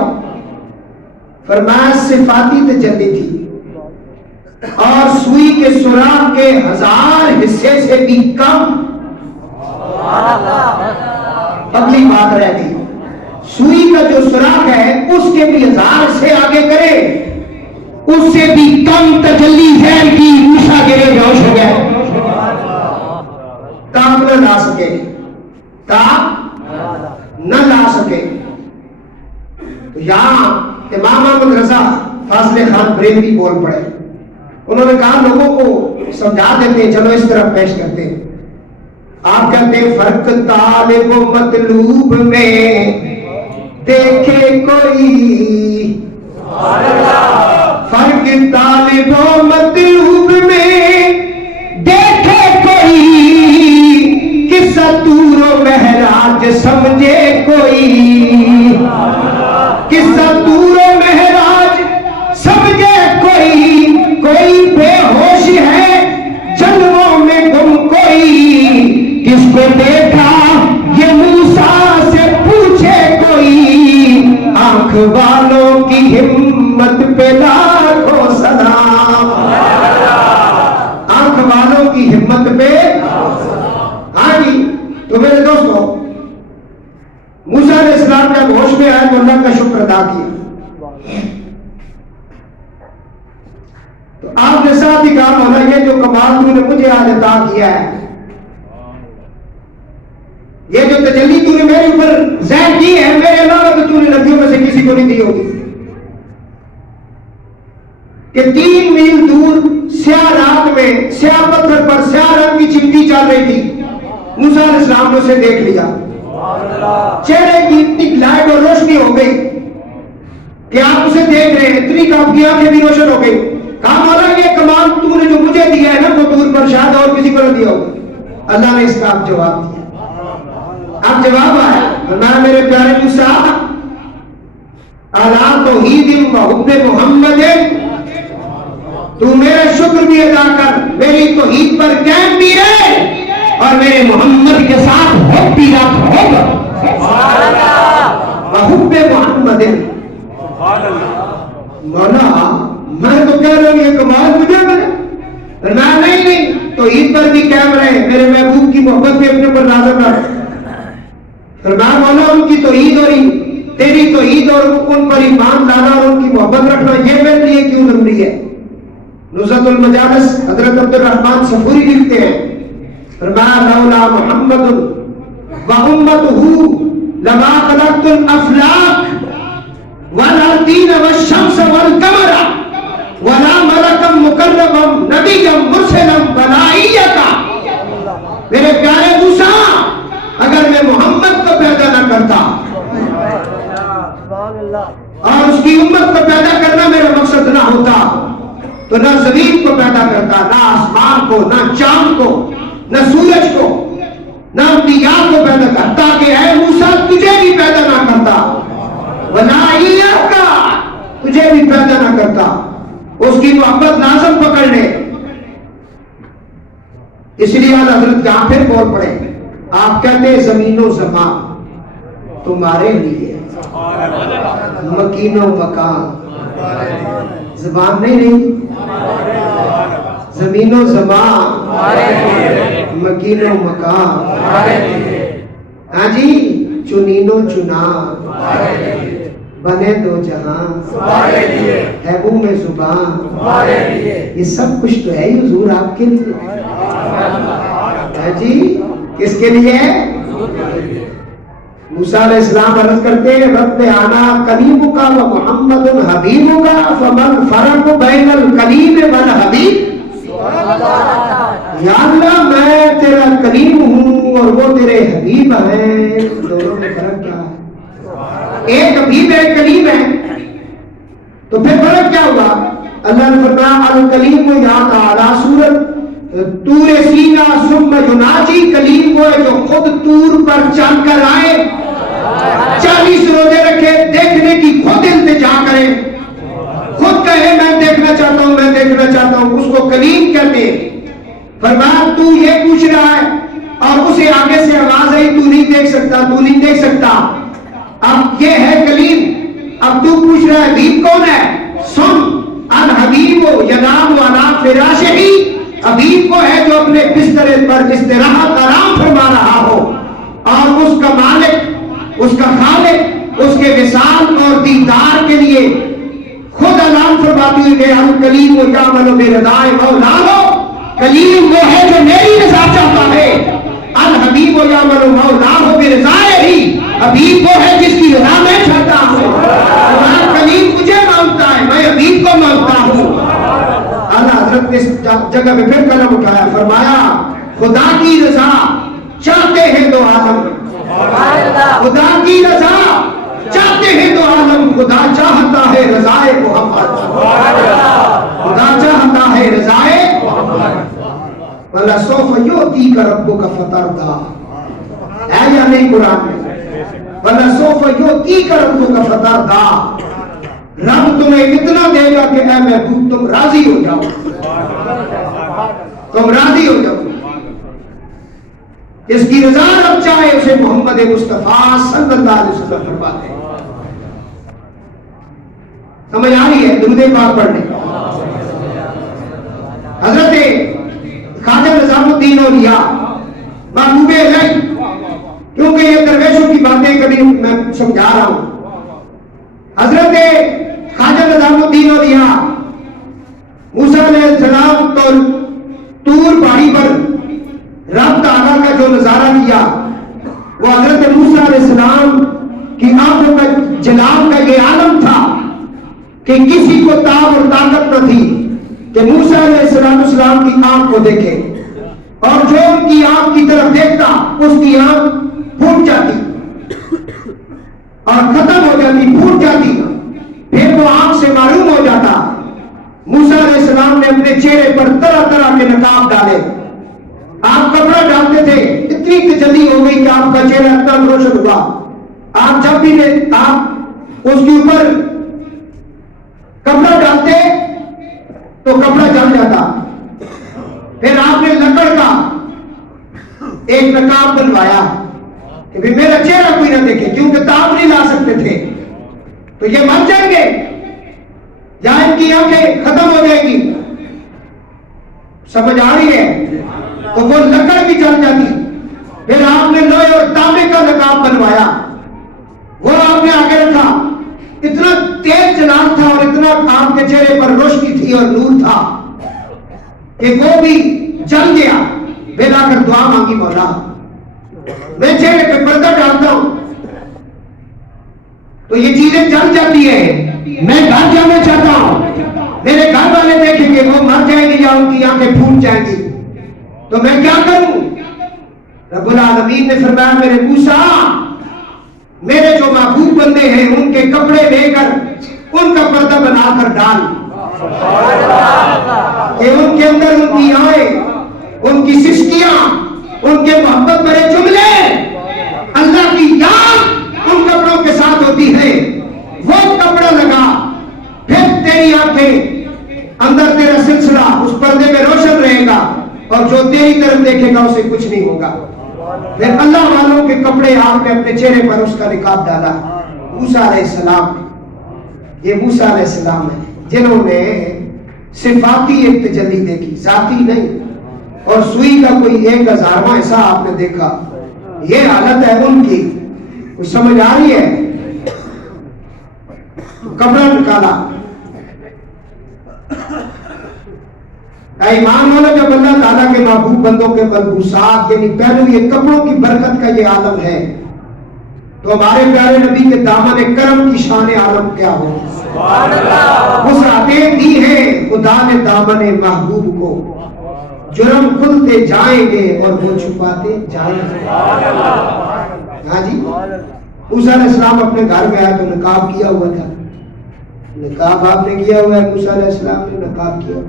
فرمایا صفاتی تجلی تھی اور سوئی کے سوراخ کے 1000 حصے سے بھی کم۔ اگلی بات رہ گئی، سوئی کا جو سوراخ ہے اس کے بھی 1000 سے آگے کرے، اس سے بھی کم تجلی زہر کی موسیٰ گرے بیہوش ہو گئے، تاب نہ لا سکے، تاب نہ لا سکے۔ تو یہاں امام احمد رضا فاضل خان بریلوی بول پڑے، انہوں نے کہا لوگوں کو سمجھا دیتے ہیں، چلو اس طرح پیش کرتے ہیں۔ آپ کہتے ہیں فرق طالب و مطلوب میں دیکھے کوئی، فرق طالب و مطلوب میں دیکھے کوئی، قصہ طور و معراج سمجھے کوئی، قصہ طور و معراج سمجھے کوئی، کوئی بے ہوش ہے جلووں میں گم کوئی، کس کو دیکھا یہ موسیٰ سے پوچھے کوئی، آنکھ والوں کی ہمت پہ لاکھوں سلام، آنکھ والوں کی ہمت پہ۔ ہاں جی، تو میرے دوستو موسیٰ علیہ السلام جب ہوش میں آئے تو اللہ کا شکر ادا کیا، تو آپ نے ساتھ ہی کہا مولا یہ جو کمال تو نے مجھے آج عطا کیا ہے، یہ جو تجلی تو نے میرے اوپر ظاہر کی ہے، میرے علاوہ تو نے نبیوں میں سے کسی کو نہیں دی ہوگی، کہ 3 میل دور سیاہ رات میں سیاہ پتھر پر سیاہ رنگ کی چمٹی چل رہی تھی، موسیٰ علیہ السلام نے اسے دیکھ لیا، چہرے کی اتنی لائٹ اور روشنی ہو گئی کہ آپ اسے دیکھ رہے ہیں، اتنی کہ آپ کی آنکھیں بھی روشن ہو گئی۔ کہا مولا یہ کمال تو نے جو مجھے دیا ہے نا وہ دور پر شاید اور کسی کو نہ دیا ہوگا۔ اللہ نے اس کا آپ جواب دیا۔ اب جواب آیا، فرمایا میرے پیارے موسیٰ اعلیٰ توحید و حب محمد، تو میرا شکر بھی ادا کر، میری توحید پر قائم بھی رہے اور میرے محمد کے ساتھ حب بھی رکھ، حب محمد۔ مولا میں تو کہہ رہا ہوں یہ کمال مجھے ملے، فرمایا نہیں توحید پر بھی قائم رہے، میرے محبوب کی محبت بھی اپنے پر لازم رکھ۔ فرمایا مولا ان کی توحید اور تیری توحید اور ان پر ایمان لانا اور ان کی محبت رکھنا یہ میرے لیے کیوں ضروری ہے؟ نزہت المجالس حضرت عبد الرحمن صفوری لکھتے ہیں، فرمایا لولا محمد و امتہ لما خلقت الافلاک والارضین والشمس والقمر ولا ملکا مقربا نبیا مرسلا ملائکہ۔ میرے پیارے موسیٰ اگر میں محمد کو پیدا نہ کرتا اور اس کی امت کو پیدا کرنا میرا مقصد نہ ہوتا تو نہ زمین کو پیدا کرتا، نہ آسمان کو، نہ چاند کو، نہ سورج کو، نہ انبیاء کو پیدا کرتا، تاکہ اے موسیٰ تجھے بھی پیدا نہ کرتا، ونائیکا تجھے بھی پیدا نہ کرتا۔ اس کی محبت لازم پکڑ لے۔ اس لیے حضرت یہاں پھر بول پڑے، آپ کہتے ہیں زمین و زمان تمہارے لیے، مکین و مکان، زبان نہیں رہی، زمین و زمان، مکین و مکان، ہاں جی چنین و چنا، بنے دو جہاں، ہے منہ میں زبان، یہ سب کچھ تو ہے ہی حضور آپ کے لیے. ہاں جی کس کے لیے؟ موسیٰ علیہ السلام عرض کرتے ہیں رب آنا کلیمک و محمد حبیبک فمن فرق بین الکلیم والحبیب. یا اللہ میں تیرا کلیم ہوں اور وہ تیرے حبیب ہیں، دونوں میں فرق کیا ہے؟ ایک حبیب ہے ایک کلیم ہے، تو پھر فرق کیا ہوا؟ اللہ نے فرمایا الکلیم یا تعالی سورت تور سینا ثم یناجی. کلیم وہ ہے جو خود تور پر چل کر آئے، 40 روزے رکھے، دیکھنے کی خود التجا کرے، خود کہے میں دیکھنا چاہتا ہوں میں دیکھنا چاہتا ہوں، اس کو کلیم کہتے ہیں. فرمایا تو یہ پوچھ رہا ہے اور اسے آگے سے آواز آئی تو نہیں دیکھ سکتا تو نہیں دیکھ سکتا. اب یہ ہے کلیم. اب تو پوچھ رہا ہے حبیب کون ہے؟ سن الحبیب ینام علی فراشہ، حبیب کو ہے جو اپنے بستر پر استراحت آرام فرما رہا ہو، اور اس کا مالک اس کا خالق اس کے وصال اور دیدار کے لیے خود اعلان فرماتی ہوئی کہ الکلیم یعمل برضائے مولاه. کلیم وہ ہے جو میری رضا چاہتا ہے، الحبیب یعمل مولاه برضائه. حبیب وہ ہے جس کی رضا میں چاہتا ہوں. کلیم مجھے مانگتا ہے میں حبیب کو مانگتا ہوں. اللہ حضرت نے اس جگہ پہ پھر قلم اٹھایا، فرمایا خدا کی رضا چاہتے ہیں دو عالم، خدا کی رضا چاہتے ہیں دو عالم. خدا چاہتا ہے رضائے محمد، خدا چاہتا ہے رضائے محمد. وَلَسَوْفَ يُعْطِيكَ رَبُّكَ فَتَرْضَىٰ. ہے یا نہیں قرآن میں؟ وَلَسَوْفَ يُعْطِيكَ رَبُّكَ فَتَرْضَىٰ. رب تمہیں اتنا دے گا کہ اے محبوب تم راضی ہو جاؤ، تم راضی ہو جاؤ. اس کی رضا رب چاہے اسے محمد مصطفیٰ صلی اللہ علیہ وسلم فرماتے ہیں. سمجھ آ رہی ہے؟ درود پاک پڑھنے. حضرت خواجہ نظام الدین اولیاء محبوب الہی، کیونکہ یہ درویشوں کی باتیں کبھی میں سمجھا رہا ہوں. حضرت خواجہ نظام الدین اولیاء موسیٰ علیہ السلام تو طور پہاڑی پر رب تعالیٰ کا جو نظارہ کیا، وہ حضرت موسیٰ علیہ السلام کی آنکھوں کا جلال کا یہ عالم تھا کہ کسی کو تاب اور طاقت نہ تھی کہ موسیٰ علیہ السلام کی آنکھ کو دیکھے، اور جو ان کی آنکھ کی طرف دیکھتا اس کی آنکھ پھوٹ جاتی اور ختم ہو جاتی، پھوٹ جاتی، پھر وہ آنکھ سے معلوم ہو جاتا. موسیٰ علیہ السلام نے اپنے چہرے پر طرح طرح کے نقاب ڈالے. آپ کپڑا ڈالتے تھے، اتنی تجلی ہو گئی کہ آپ کا چہرہ اتنا روشن ہوا. آپ جب بھی آپ اس کے اوپر کپڑا ڈالتے تو کپڑا جل جاتا. پھر آپ نے لکڑ کا ایک نقاب بنوایا کہ بھی میرا چہرہ کوئی نہ دیکھے، کیونکہ تاب نہیں لا سکتے تھے تو یہ مر جائیں گے یا ان کی آنکھیں ختم ہو جائے گی. سمجھ آ رہی ہے؟ تو وہ لکڑ بھی جل جاتی. پھر آپ نے لوہے اور تانبے کا نقاب بنوایا، وہ آپ نے آگے رکھا. اتنا تیز جلال تھا اور اتنا آپ کے چہرے پر روشنی تھی اور نور تھا کہ وہ بھی جل گیا. پھر آ کر دعا مانگی، مولا میں چہرے پہ پردہ ڈالتا ہوں تو یہ چیزیں جل جاتی ہیں، میں گھر جانا چاہتا ہوں، میرے گھر والے دیکھیں گے وہ مر جائیں گے یا ان کی آنکھیں پھوٹ جائیں گی، تو میں کیا کروں؟ رب العالمین نے فرمایا میرے موسیٰ، میرے جو محبوب بندے ہیں ان کے کپڑے لے کر ان کا پردہ بنا کر ڈال کہ ان کے اندر ان کی آئیں، ان کی سسکیاں، ان کے محبت بھرے جملے، اللہ کی یاد ان کپڑوں کے ساتھ ہوتی ہے. وہ کپڑا لگا، پھر تیری آنکھیں اندر تیرا سلسلہ اس پردے میں روشن رہے گا اور جو تیری طرف دیکھے گا اسے کچھ نہیں ہوگا. پھر اللہ والوں کے کپڑے آپ نے اپنے چہرے پر اس کا نقاب ڈالا. موسیٰ علیہ السلام، یہ موسیٰ علیہ السلام ہے جنہوں نے صفاتی ایک تجلی دیکھی، ذاتی نہیں. اور سوئی کا کوئی 1000واں حصہ آپ نے دیکھا. یہ حالت ہے ان کی. کچھ سمجھ آ رہی ہے؟ کپڑا نکالا. ایمان والا جب اللہ تعالیٰ کے محبوب بندوں کے ملبوسات یعنی پہلو یہ کپڑوں کی برکت کا یہ عالم ہے، تو ہمارے پیارے نبی کے دامن کرم کی شان عالم کیا ہو. وسعتیں دی ہیں خدا نے دامن محبوب کو، جرم کھلتے جائیں گے اور وہ چھپاتے جائیں گے. ہاں جی. موسیٰ علیہ السلام اپنے گھر میں آئے تو نقاب کیا ہوا تھا. نقاب آپ نے کیا ہوا ہے. موسیٰ علیہ السلام نے نقاب کیا.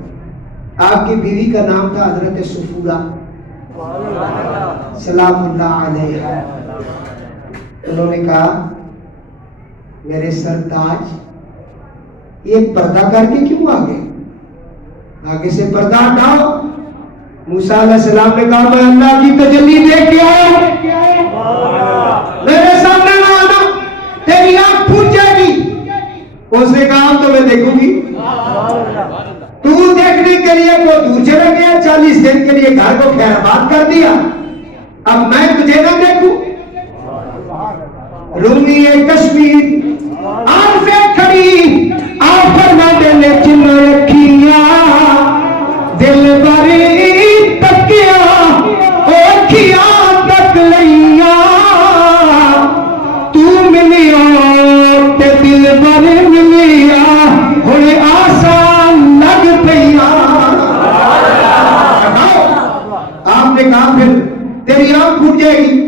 آپ کی بیوی کا نام تھا حضرت صفورہ سلام اللہ علیہ. انہوں نے کہا میرے سرتاج یہ پردہ کر کے کیوں آگے آگے سے پردہ ہٹاؤ. موسیٰ علیہ السلام نے کہا میں اللہ کی تجلی دیکھ کے آیا، میرے سامنے نہ آنا، تیری آنکھ پھوٹ جائے گی. اس نے کہا تو میں دیکھوں گی. تو دیکھنے کے لیے وہ دور چلا گیا، 40 دن کے لیے گھر کو خیر آباد کر دیا. اب میں تجھے نہ دیکھوں. رومی کشمیر آن سے کھڑی آپ فرماتے نے چن رکھیاں دل بری تکیا اوکھیاں تک لئیاں تو ملیا تے دل بر ملیا ہوئے آسان لگ پیا. آپ نے کہا پھر تیری آنکھ پھوٹ جائے گی.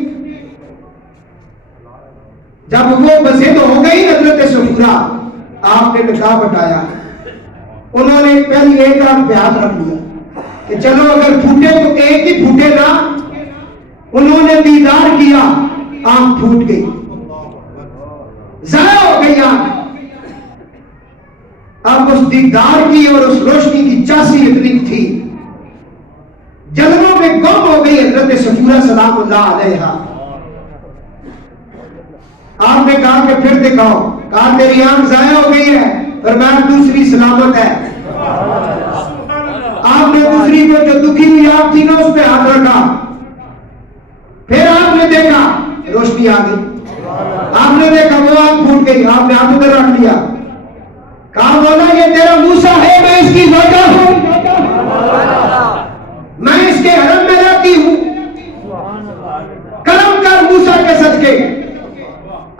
جب وہ بزد ہو گئی حضرت صفورہ آپ نے نقاب ہٹایا. انہوں نے پہلی ایک آنکھ پہ ہاتھ رکھ لیا کہ چلو اگر پھوٹے تو ایک ہی پھوٹے نا. انہوں نے دیدار کیا، آنکھ پھوٹ گئی، ضائع ہو گئی آنکھ. اب اس دیدار کی اور اس روشنی کی چاسی اتنی تھی، جلووں میں گم ہو گئی حضرت صفورہ سلام اللہ علیہ. آپ نے کہا کہ پھر دکھاؤ. کہا تیری آنکھ ضائع ہو گئی ہے، فرمایا دوسری سلامت ہے. آپ نے دوسری کو جو دکھی ہوئی آنکھ تھی نا اس پہ ہاتھ رکھا. پھر آپ نے دیکھا روشنی آ گئی. آپ نے دیکھا وہ آنکھ پھوٹ گئی. آپ نے ہاتھ ادھر رکھ لیا. کہا مولا یہ تیرا موسیٰ ہے، میں اس کی وجہ ہوں، میں اس کے حرم میں رہتی ہوں، کرم کر موسیٰ کے صدقے.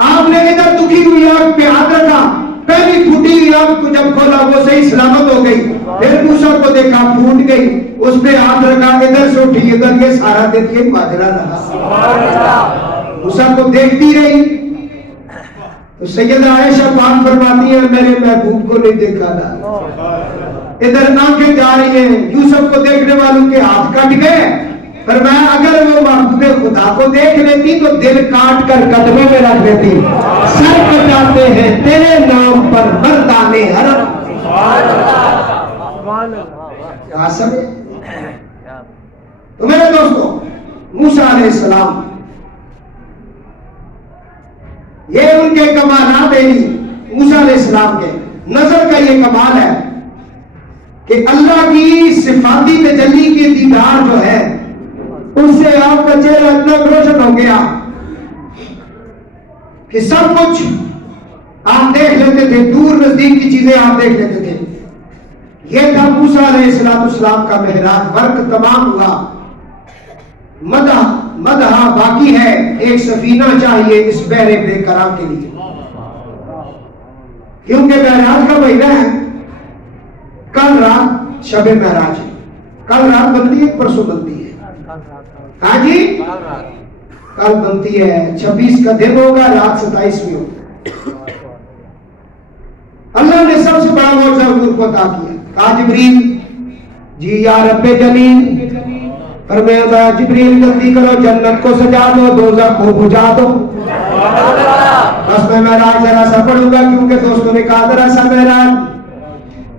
آپ نے ادھر دکھی ہوئی آنکھ پہ ہاتھ رکھا. پہلی پھوٹی ہوئی آنکھ کو جب کھولا وہ صحیح سلامت ہو گئی. پھر موسیٰ کو دیکھا پھوٹ گئی، اس پہ ہاتھ رکھا، ادھر سے اٹھی ادھر. یہ سارا دن یہ ماجرا رہا. موسیٰ کو دیکھتی رہی. تو سیدہ عائشہ پاک فرماتی ہیں میرے محبوب کو نہیں دیکھا تھا. ادھر آنکھیں جا رہی ہیں، یوسف کو دیکھنے والوں کے ہاتھ کٹ گئے. فرمایا اگر وہ محبوب خدا کو دیکھ لیتی تو دل کاٹ کر قدموں میں رکھ لیتی. سر کٹاتے ہیں تیرے نام پر مردانے حرم. کیا سمجھے؟ تو میرے دوستو موسیٰ علیہ السلام یہ ان کے کمالات ہیں. موسیٰ علیہ السلام کے نظر کا یہ کمال ہے کہ اللہ کی صفاتی تجلی کی دیدار جو ہے اس سے آپ کا چہرہ اتنا روشن ہو گیا کہ سب کچھ آپ دیکھ لیتے تھے، دور نزدیک کی چیزیں آپ دیکھ لیتے تھے. یہ تھا موسیٰ علیہ السلام کا معراج. ورک تمام ہوا. مدح باقی ہے. ایک سفینہ چاہیے اس بحر بے قرار کے لیے، کیونکہ معراج کا مہینہ ہے. کل رات شب معراج ہے. کل رات بنتی ہے، پرسوں بنتی ہے. ہاں جی کل بنتی ہے. 26 کا دن ہوگا، رات 27 میں ہوگا. اللہ نے سب سے بڑا معجزہ حضور کو عطا کیا. کہا جبریل جی یا رب جلیل. فرمایا جبریل جلدی کرو، جنت کو سجا دو، دوزخ کو بجھا دو. بس میں معراج ذرا سا پڑھوں گا کیونکہ دوستوں نے کہا ذرا سا معراج.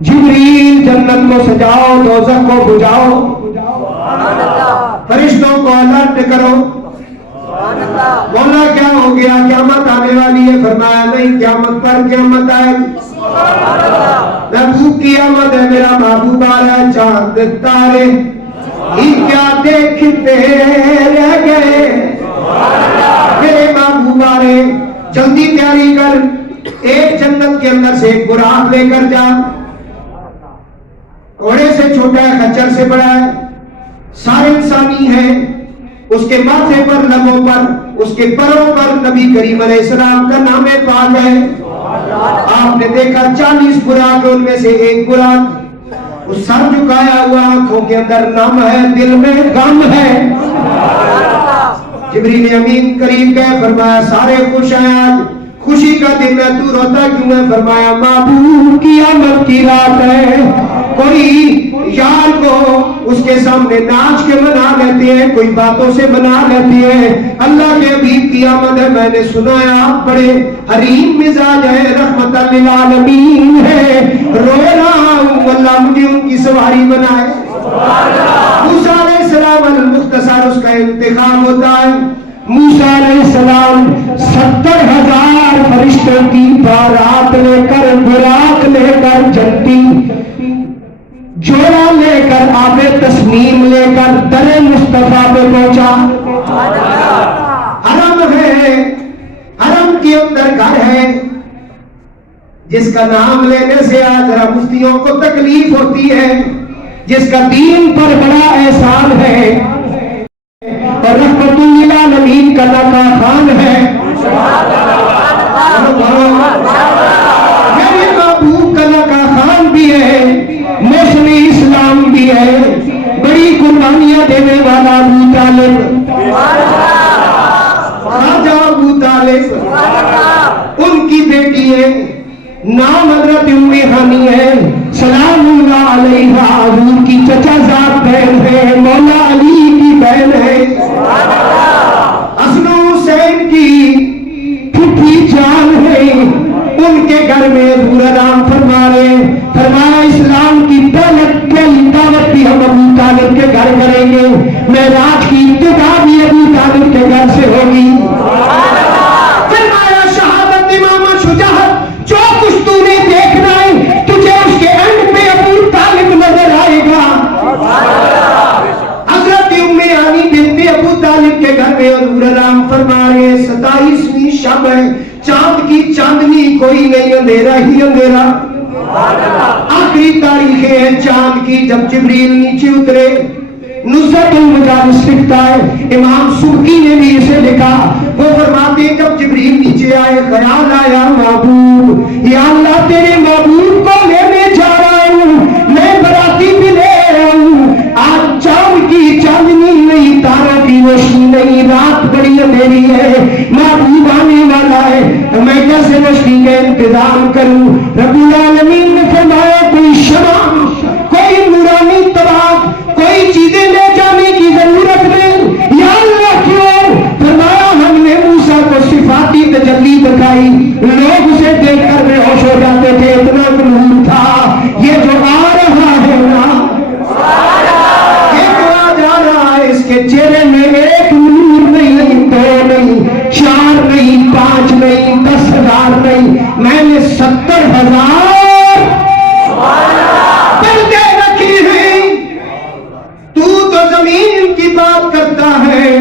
جبریل جنت کو سجاؤ، دوزخ کو بجھاؤ، فرشتوں کو الرٹ کرو. مولا کیا ہو گیا؟ قیامت آنے والی ہے. فرمایا نہیں، قیامت پر قیامت آئے گی. محبوب کی آمد ہے، میرا محبوب آ رہا ہے، چاند تارے ہی کیا دیکھتے رہ گئے، میرے محبوب آ رہے، جلدی تیاری کر، ایک جنت کے اندر سے ایک براق لے کر جا، گھوڑے سے چھوٹا ہے، خچر سے بڑا ہے، سارے انسانی ہیں، اس کے ماتھے پر، لبوں پر، اس کے پروں پر نبی کریم علیہ السلام کا نام پاک ہے۔ آپ نے دیکھا 40 براق، ان میں سے ایک براق، اس سر جھکایا ہوا، آنکھوں کے اندر نم ہے، دل میں غم ہے۔ جبریل امین قریب گئے، فرمایا سارے خوش ہیں، آج خوشی کا دن ہے، تو روتا کیوں ہے؟ فرمایا محبوب کی آمد کی رات ہے، کوئی یار کو اس کے سامنے ناچ کے منا لیتے ہیں، کوئی باتوں سے منا لیتے ہیں، اللہ کے حبیب کی آمد ہے، میں نے سنا ہے آپ بڑے حریم مزاج ہے، رحمت للعالمین ہے، رو رہا ہوں اللہ مجھے ان کی سواری بنائے۔ موسیٰ علیہ السلام المختصر اس کا انتخاب ہوتا ہے، موسیٰ علیہ السلام 70,000 فرشتوں کی بارات لے کر، براق لے کر، جنتی جوڑا لے کر، آب تسنیم لے کر در مصطفیٰ پہ پہنچا۔ حرم ہے، حرم کے اندر گھر ہے جس کا نام لینے سے آج ذرا مفتیوں کو تکلیف ہوتی ہے، جس کا دین پر بڑا احسان ہے اور رحمت للعالمین کا لقا خان ہے، میرے محبوب کا لقا خان بھی ہے، موسم اسلام بھی ہے، بڑی قربانیاں دینے والا ابو طالب، خواجہ ابو طالب، ان کی بیٹی ہے، نام حضرت ام ہانی ہے، سلام اللہ علیہا، حضور کی چچا زاد بہن ہے، مولا علی کی بہن ہے، حسن حسین کی پھپھی جان ہے، ان کے گھر میں حضور آرام فرما رہے، فرمایا اسلام کی پہلی دعوت بھی ہم ابو طالب کے گھر کریں گے، معراج کی ابتدا بھی ابو طالب کے گھر سے ہوگی۔ فرمایا شہادت، امامت، شجاعت، جو کچھ تو نے دیکھنا ہے تجھے اس کے اینڈ پہ ابو طالب نظر آئے گا۔ حضرت ام ہانی بنت ابو طالب کے گھر میں حضور آرام فرما رہے، 27ویں شب ہے، چاند کی چاندنی کوئی نہیں، اندھیرا ہی اندھیرا، آخری تاریخیں ہیں چاند کی، جب جبریل نیچے اترے، نزہت المجالس لکھتا ہے، امام سبکی نے بھی اسے لکھا، وہ فرماتے ہیں جب جبریل نیچے آئے، خیال آیا محبوب، یا اللہ تیرے محبوب کو لینے جا رہا ہوں، میں براتی بھی لے رہا ہوں، آج چاند کی چاندنی نہیں، تاروں کی روشنی نہیں، رات بڑی اندھیری ہے، محبوب آنے والا ہے، میں کیسے روشنی کا انتظام کروں؟ رب العالمین نے فرمایا کوئی شمع، کوئی نورانی طباق، کوئی چیزیں لے جانے کی ضرورت نہیں، یا اللہ کیوں؟ فرمایا ہم نے موسیٰ کو صفاتی تجلی دکھائی، لوگ اسے دیکھ کر بے ہوش ہو جاتے تھے، اتنا نور تھا، یہ جو آ رہا ہے نا، یہ جو آ جا رہا ہے، اس کے چہرے میں ایک نور نہیں، 2 نہیں، 4 نہیں، 5 نہیں، 10,000 نہیں، میں نے 70,000 پردے رکھی ہیں، تو زمین کی بات کرتا ہے،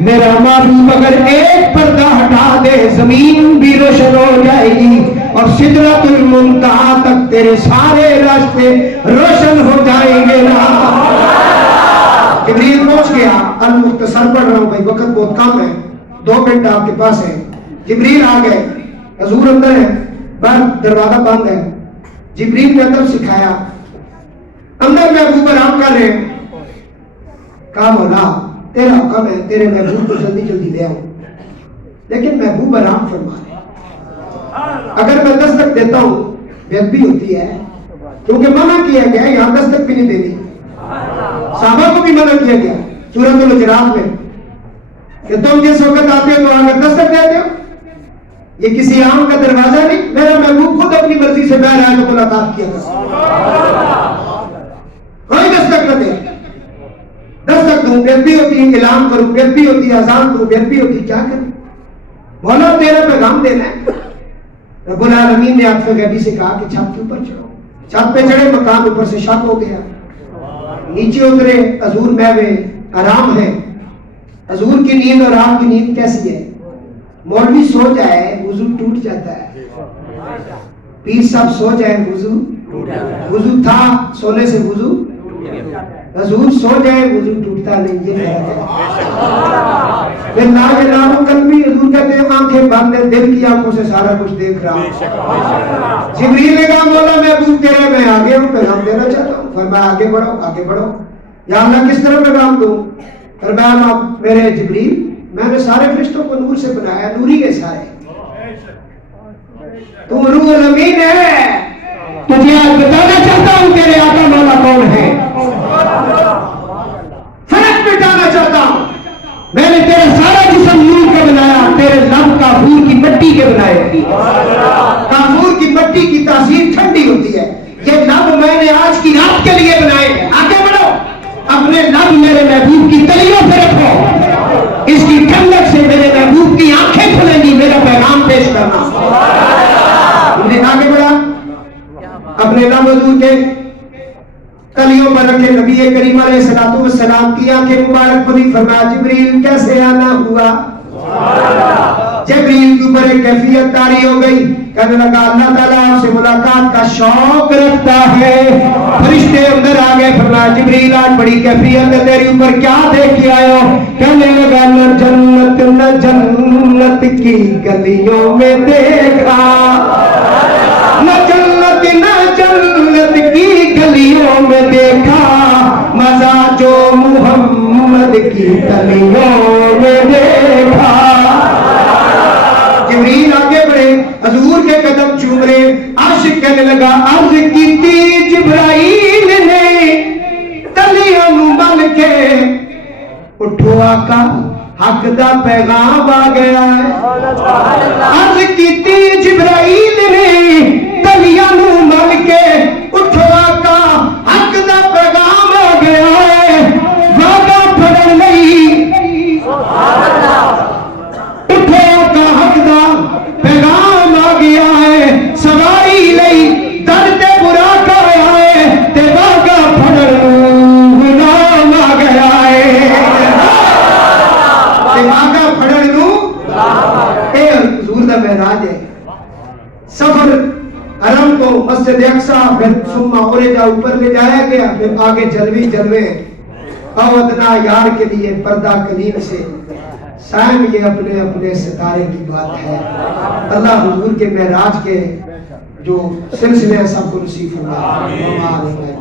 میرا محبوب اگر ایک پردہ ہٹا دے زمین بھی روشن ہو جائے گی، اور سدرۃ المنتہا تک تیرے سارے راستے روشن ہو جائیں گے نا۔ جبریل پہنچ گیا، المختصر پڑھ رہا ہوں بھائی، وقت بہت کم ہے، 2 منٹ آپ کے پاس ہے۔ جبریل آ گئے، حضور اندر ہے، باہر دروازہ بند ہے، جبریل نے ادب سکھایا، اندر محبوب آرام کر رہے ہیں، کہا مولا تیرا حکم ہے، تیرے محبوب کو جلدی جلدی لے آؤ، لیکن محبوب آرام فرما رہے، اگر میں دستک دیتا ہوں بے ادبی ہوتی ہے، کیونکہ منع کیا گیا ہے، یہاں دستک بھی نہیں دینی، صحابہ کو بھی منع کیا گیا سورۃ الحجرات میں کہ تم جس وقت آتے ہو تو اگر دستک دیتے ہو، یہ کسی عام کا دروازہ نہیں، میرا محبوب خود اپنی مرضی سے باہر آئے تو ملاقات کیا کرتا، کوئی دستک نہ دے، دستک دوں بے ادبی ہوتی ہے، اعلان کروں بے ادبی ہوتی ہے، اذان دوں بے ادبی ہوتی ہے، کیا کروں؟ مولا تیرا پیغام دینا ہے، رب العالمین نے عطف غیبی سے کہا کہ چھت کے اوپر چڑھو. چھت پہ چڑھے, مکان اوپر سے شک ہو گیا, نیچے اترے, حضور محوے آرام ہے. حضور کی نیند اور آپ کی نیند کیسی ہے؟ مولوی سو جائے وضو ٹوٹ جاتا ہے, پیر صاحب سو جائے وضو تھا, سونے سے وضو, حضور سو جائے وضو ٹوٹتا نہیں. یہ پھر لا قلبی, حضور کہتے ہیں آنکھیں بند ہیں, دل کی آنکھوں سے سارا کچھ دیکھ رہا ہوں. جبریل نے کہا مولا محبوب تیرے میں آگے ہوں, پیغام دینا چاہتا ہوں. فرمایا آگے بڑھو آگے بڑھو. یا اللہ کس طرح پیغام دوں؟ فرمایا میرے جبریل, میں نے سارے فرشتوں کو نور سے بنایا, نوری ہے سارے, تو روح الامین ہے. تجھے آج بتانا چاہتا ہوں تیرے آقا مولا کون ہے, فرق مٹانا چاہتا ہوں. میں نے تیرا سارا جسم نور کا بنایا, تیرے لب کافور کی مٹی کے بنائے. کافور کی مٹی کی تاثیر ٹھنڈی ہوتی ہے, یہ لب میں نے آج کی رات کے لیے بنائے. آگے بڑھو, اپنے لب میرے محبوب کی تلیوں پہ رکھو, اس کی ٹھنڈک سے میرے محبوب کی آنکھیں کھلیں گی میرا پیغام پیش کرنا. تم نے آگے بڑھا, اپنے لب حضور کے تلیوں پر رکھے. نبی کریم علیہ الصلوۃ والسلام کی آنکھیں مبارک کھلی. فرمایا جبریل کیسے آنا ہوا؟ جبریل کے اوپر ایک کیفیت طاری ہو گئی. کہنے لگا اللہ تعالیٰ آپ سے ملاقات کا شوق رکھتا ہے. فرشتے اندر آ گئے. فرمایا جبریل آج بڑی کیفیت ہے تیری اوپر, کیا دیکھ کے آئے ہو؟ کہنے لگا نہ جنت نہ جنت کی گلیوں میں دیکھا, نہ جنت نہ جنت کی گلیوں میں دیکھا, مزہ جو محمد کی گلیوں میں دیکھا. جبریل آگے بڑھے, حضور کے قدم چوم رہے. عاشق کہنے لگا عرض کیتی جبرائیل نے تلیاں مل کے, اٹھو آقا حق دا پیغام آ گیا ہے. عرض کیتی جبرائیل نے تلیاں مل کے, اٹھو آقا حق دا پیغام آ گیا ہے. وعدہ پڑھن لئی اٹھو آقا حق دا پیغام آ گیا ہے. سواری لئی درد براق آیا ہے, تے وعدہ پڑھن غلام آ گیا ہے. واگا پھڑن نو اے حضور دا معراج ہے. سفر حرم کو مسجد اقصی, پھر ثم اورجا اوپر لے جایا گیا, پھر آگے جلوے اودنا یار کے لیے پردہ کلیم سے سائم. یہ اپنے اپنے ستارے کی بات ہے. اللہ حضور کے معراج کے جو سلسلے سب کو نصیب فرمائے.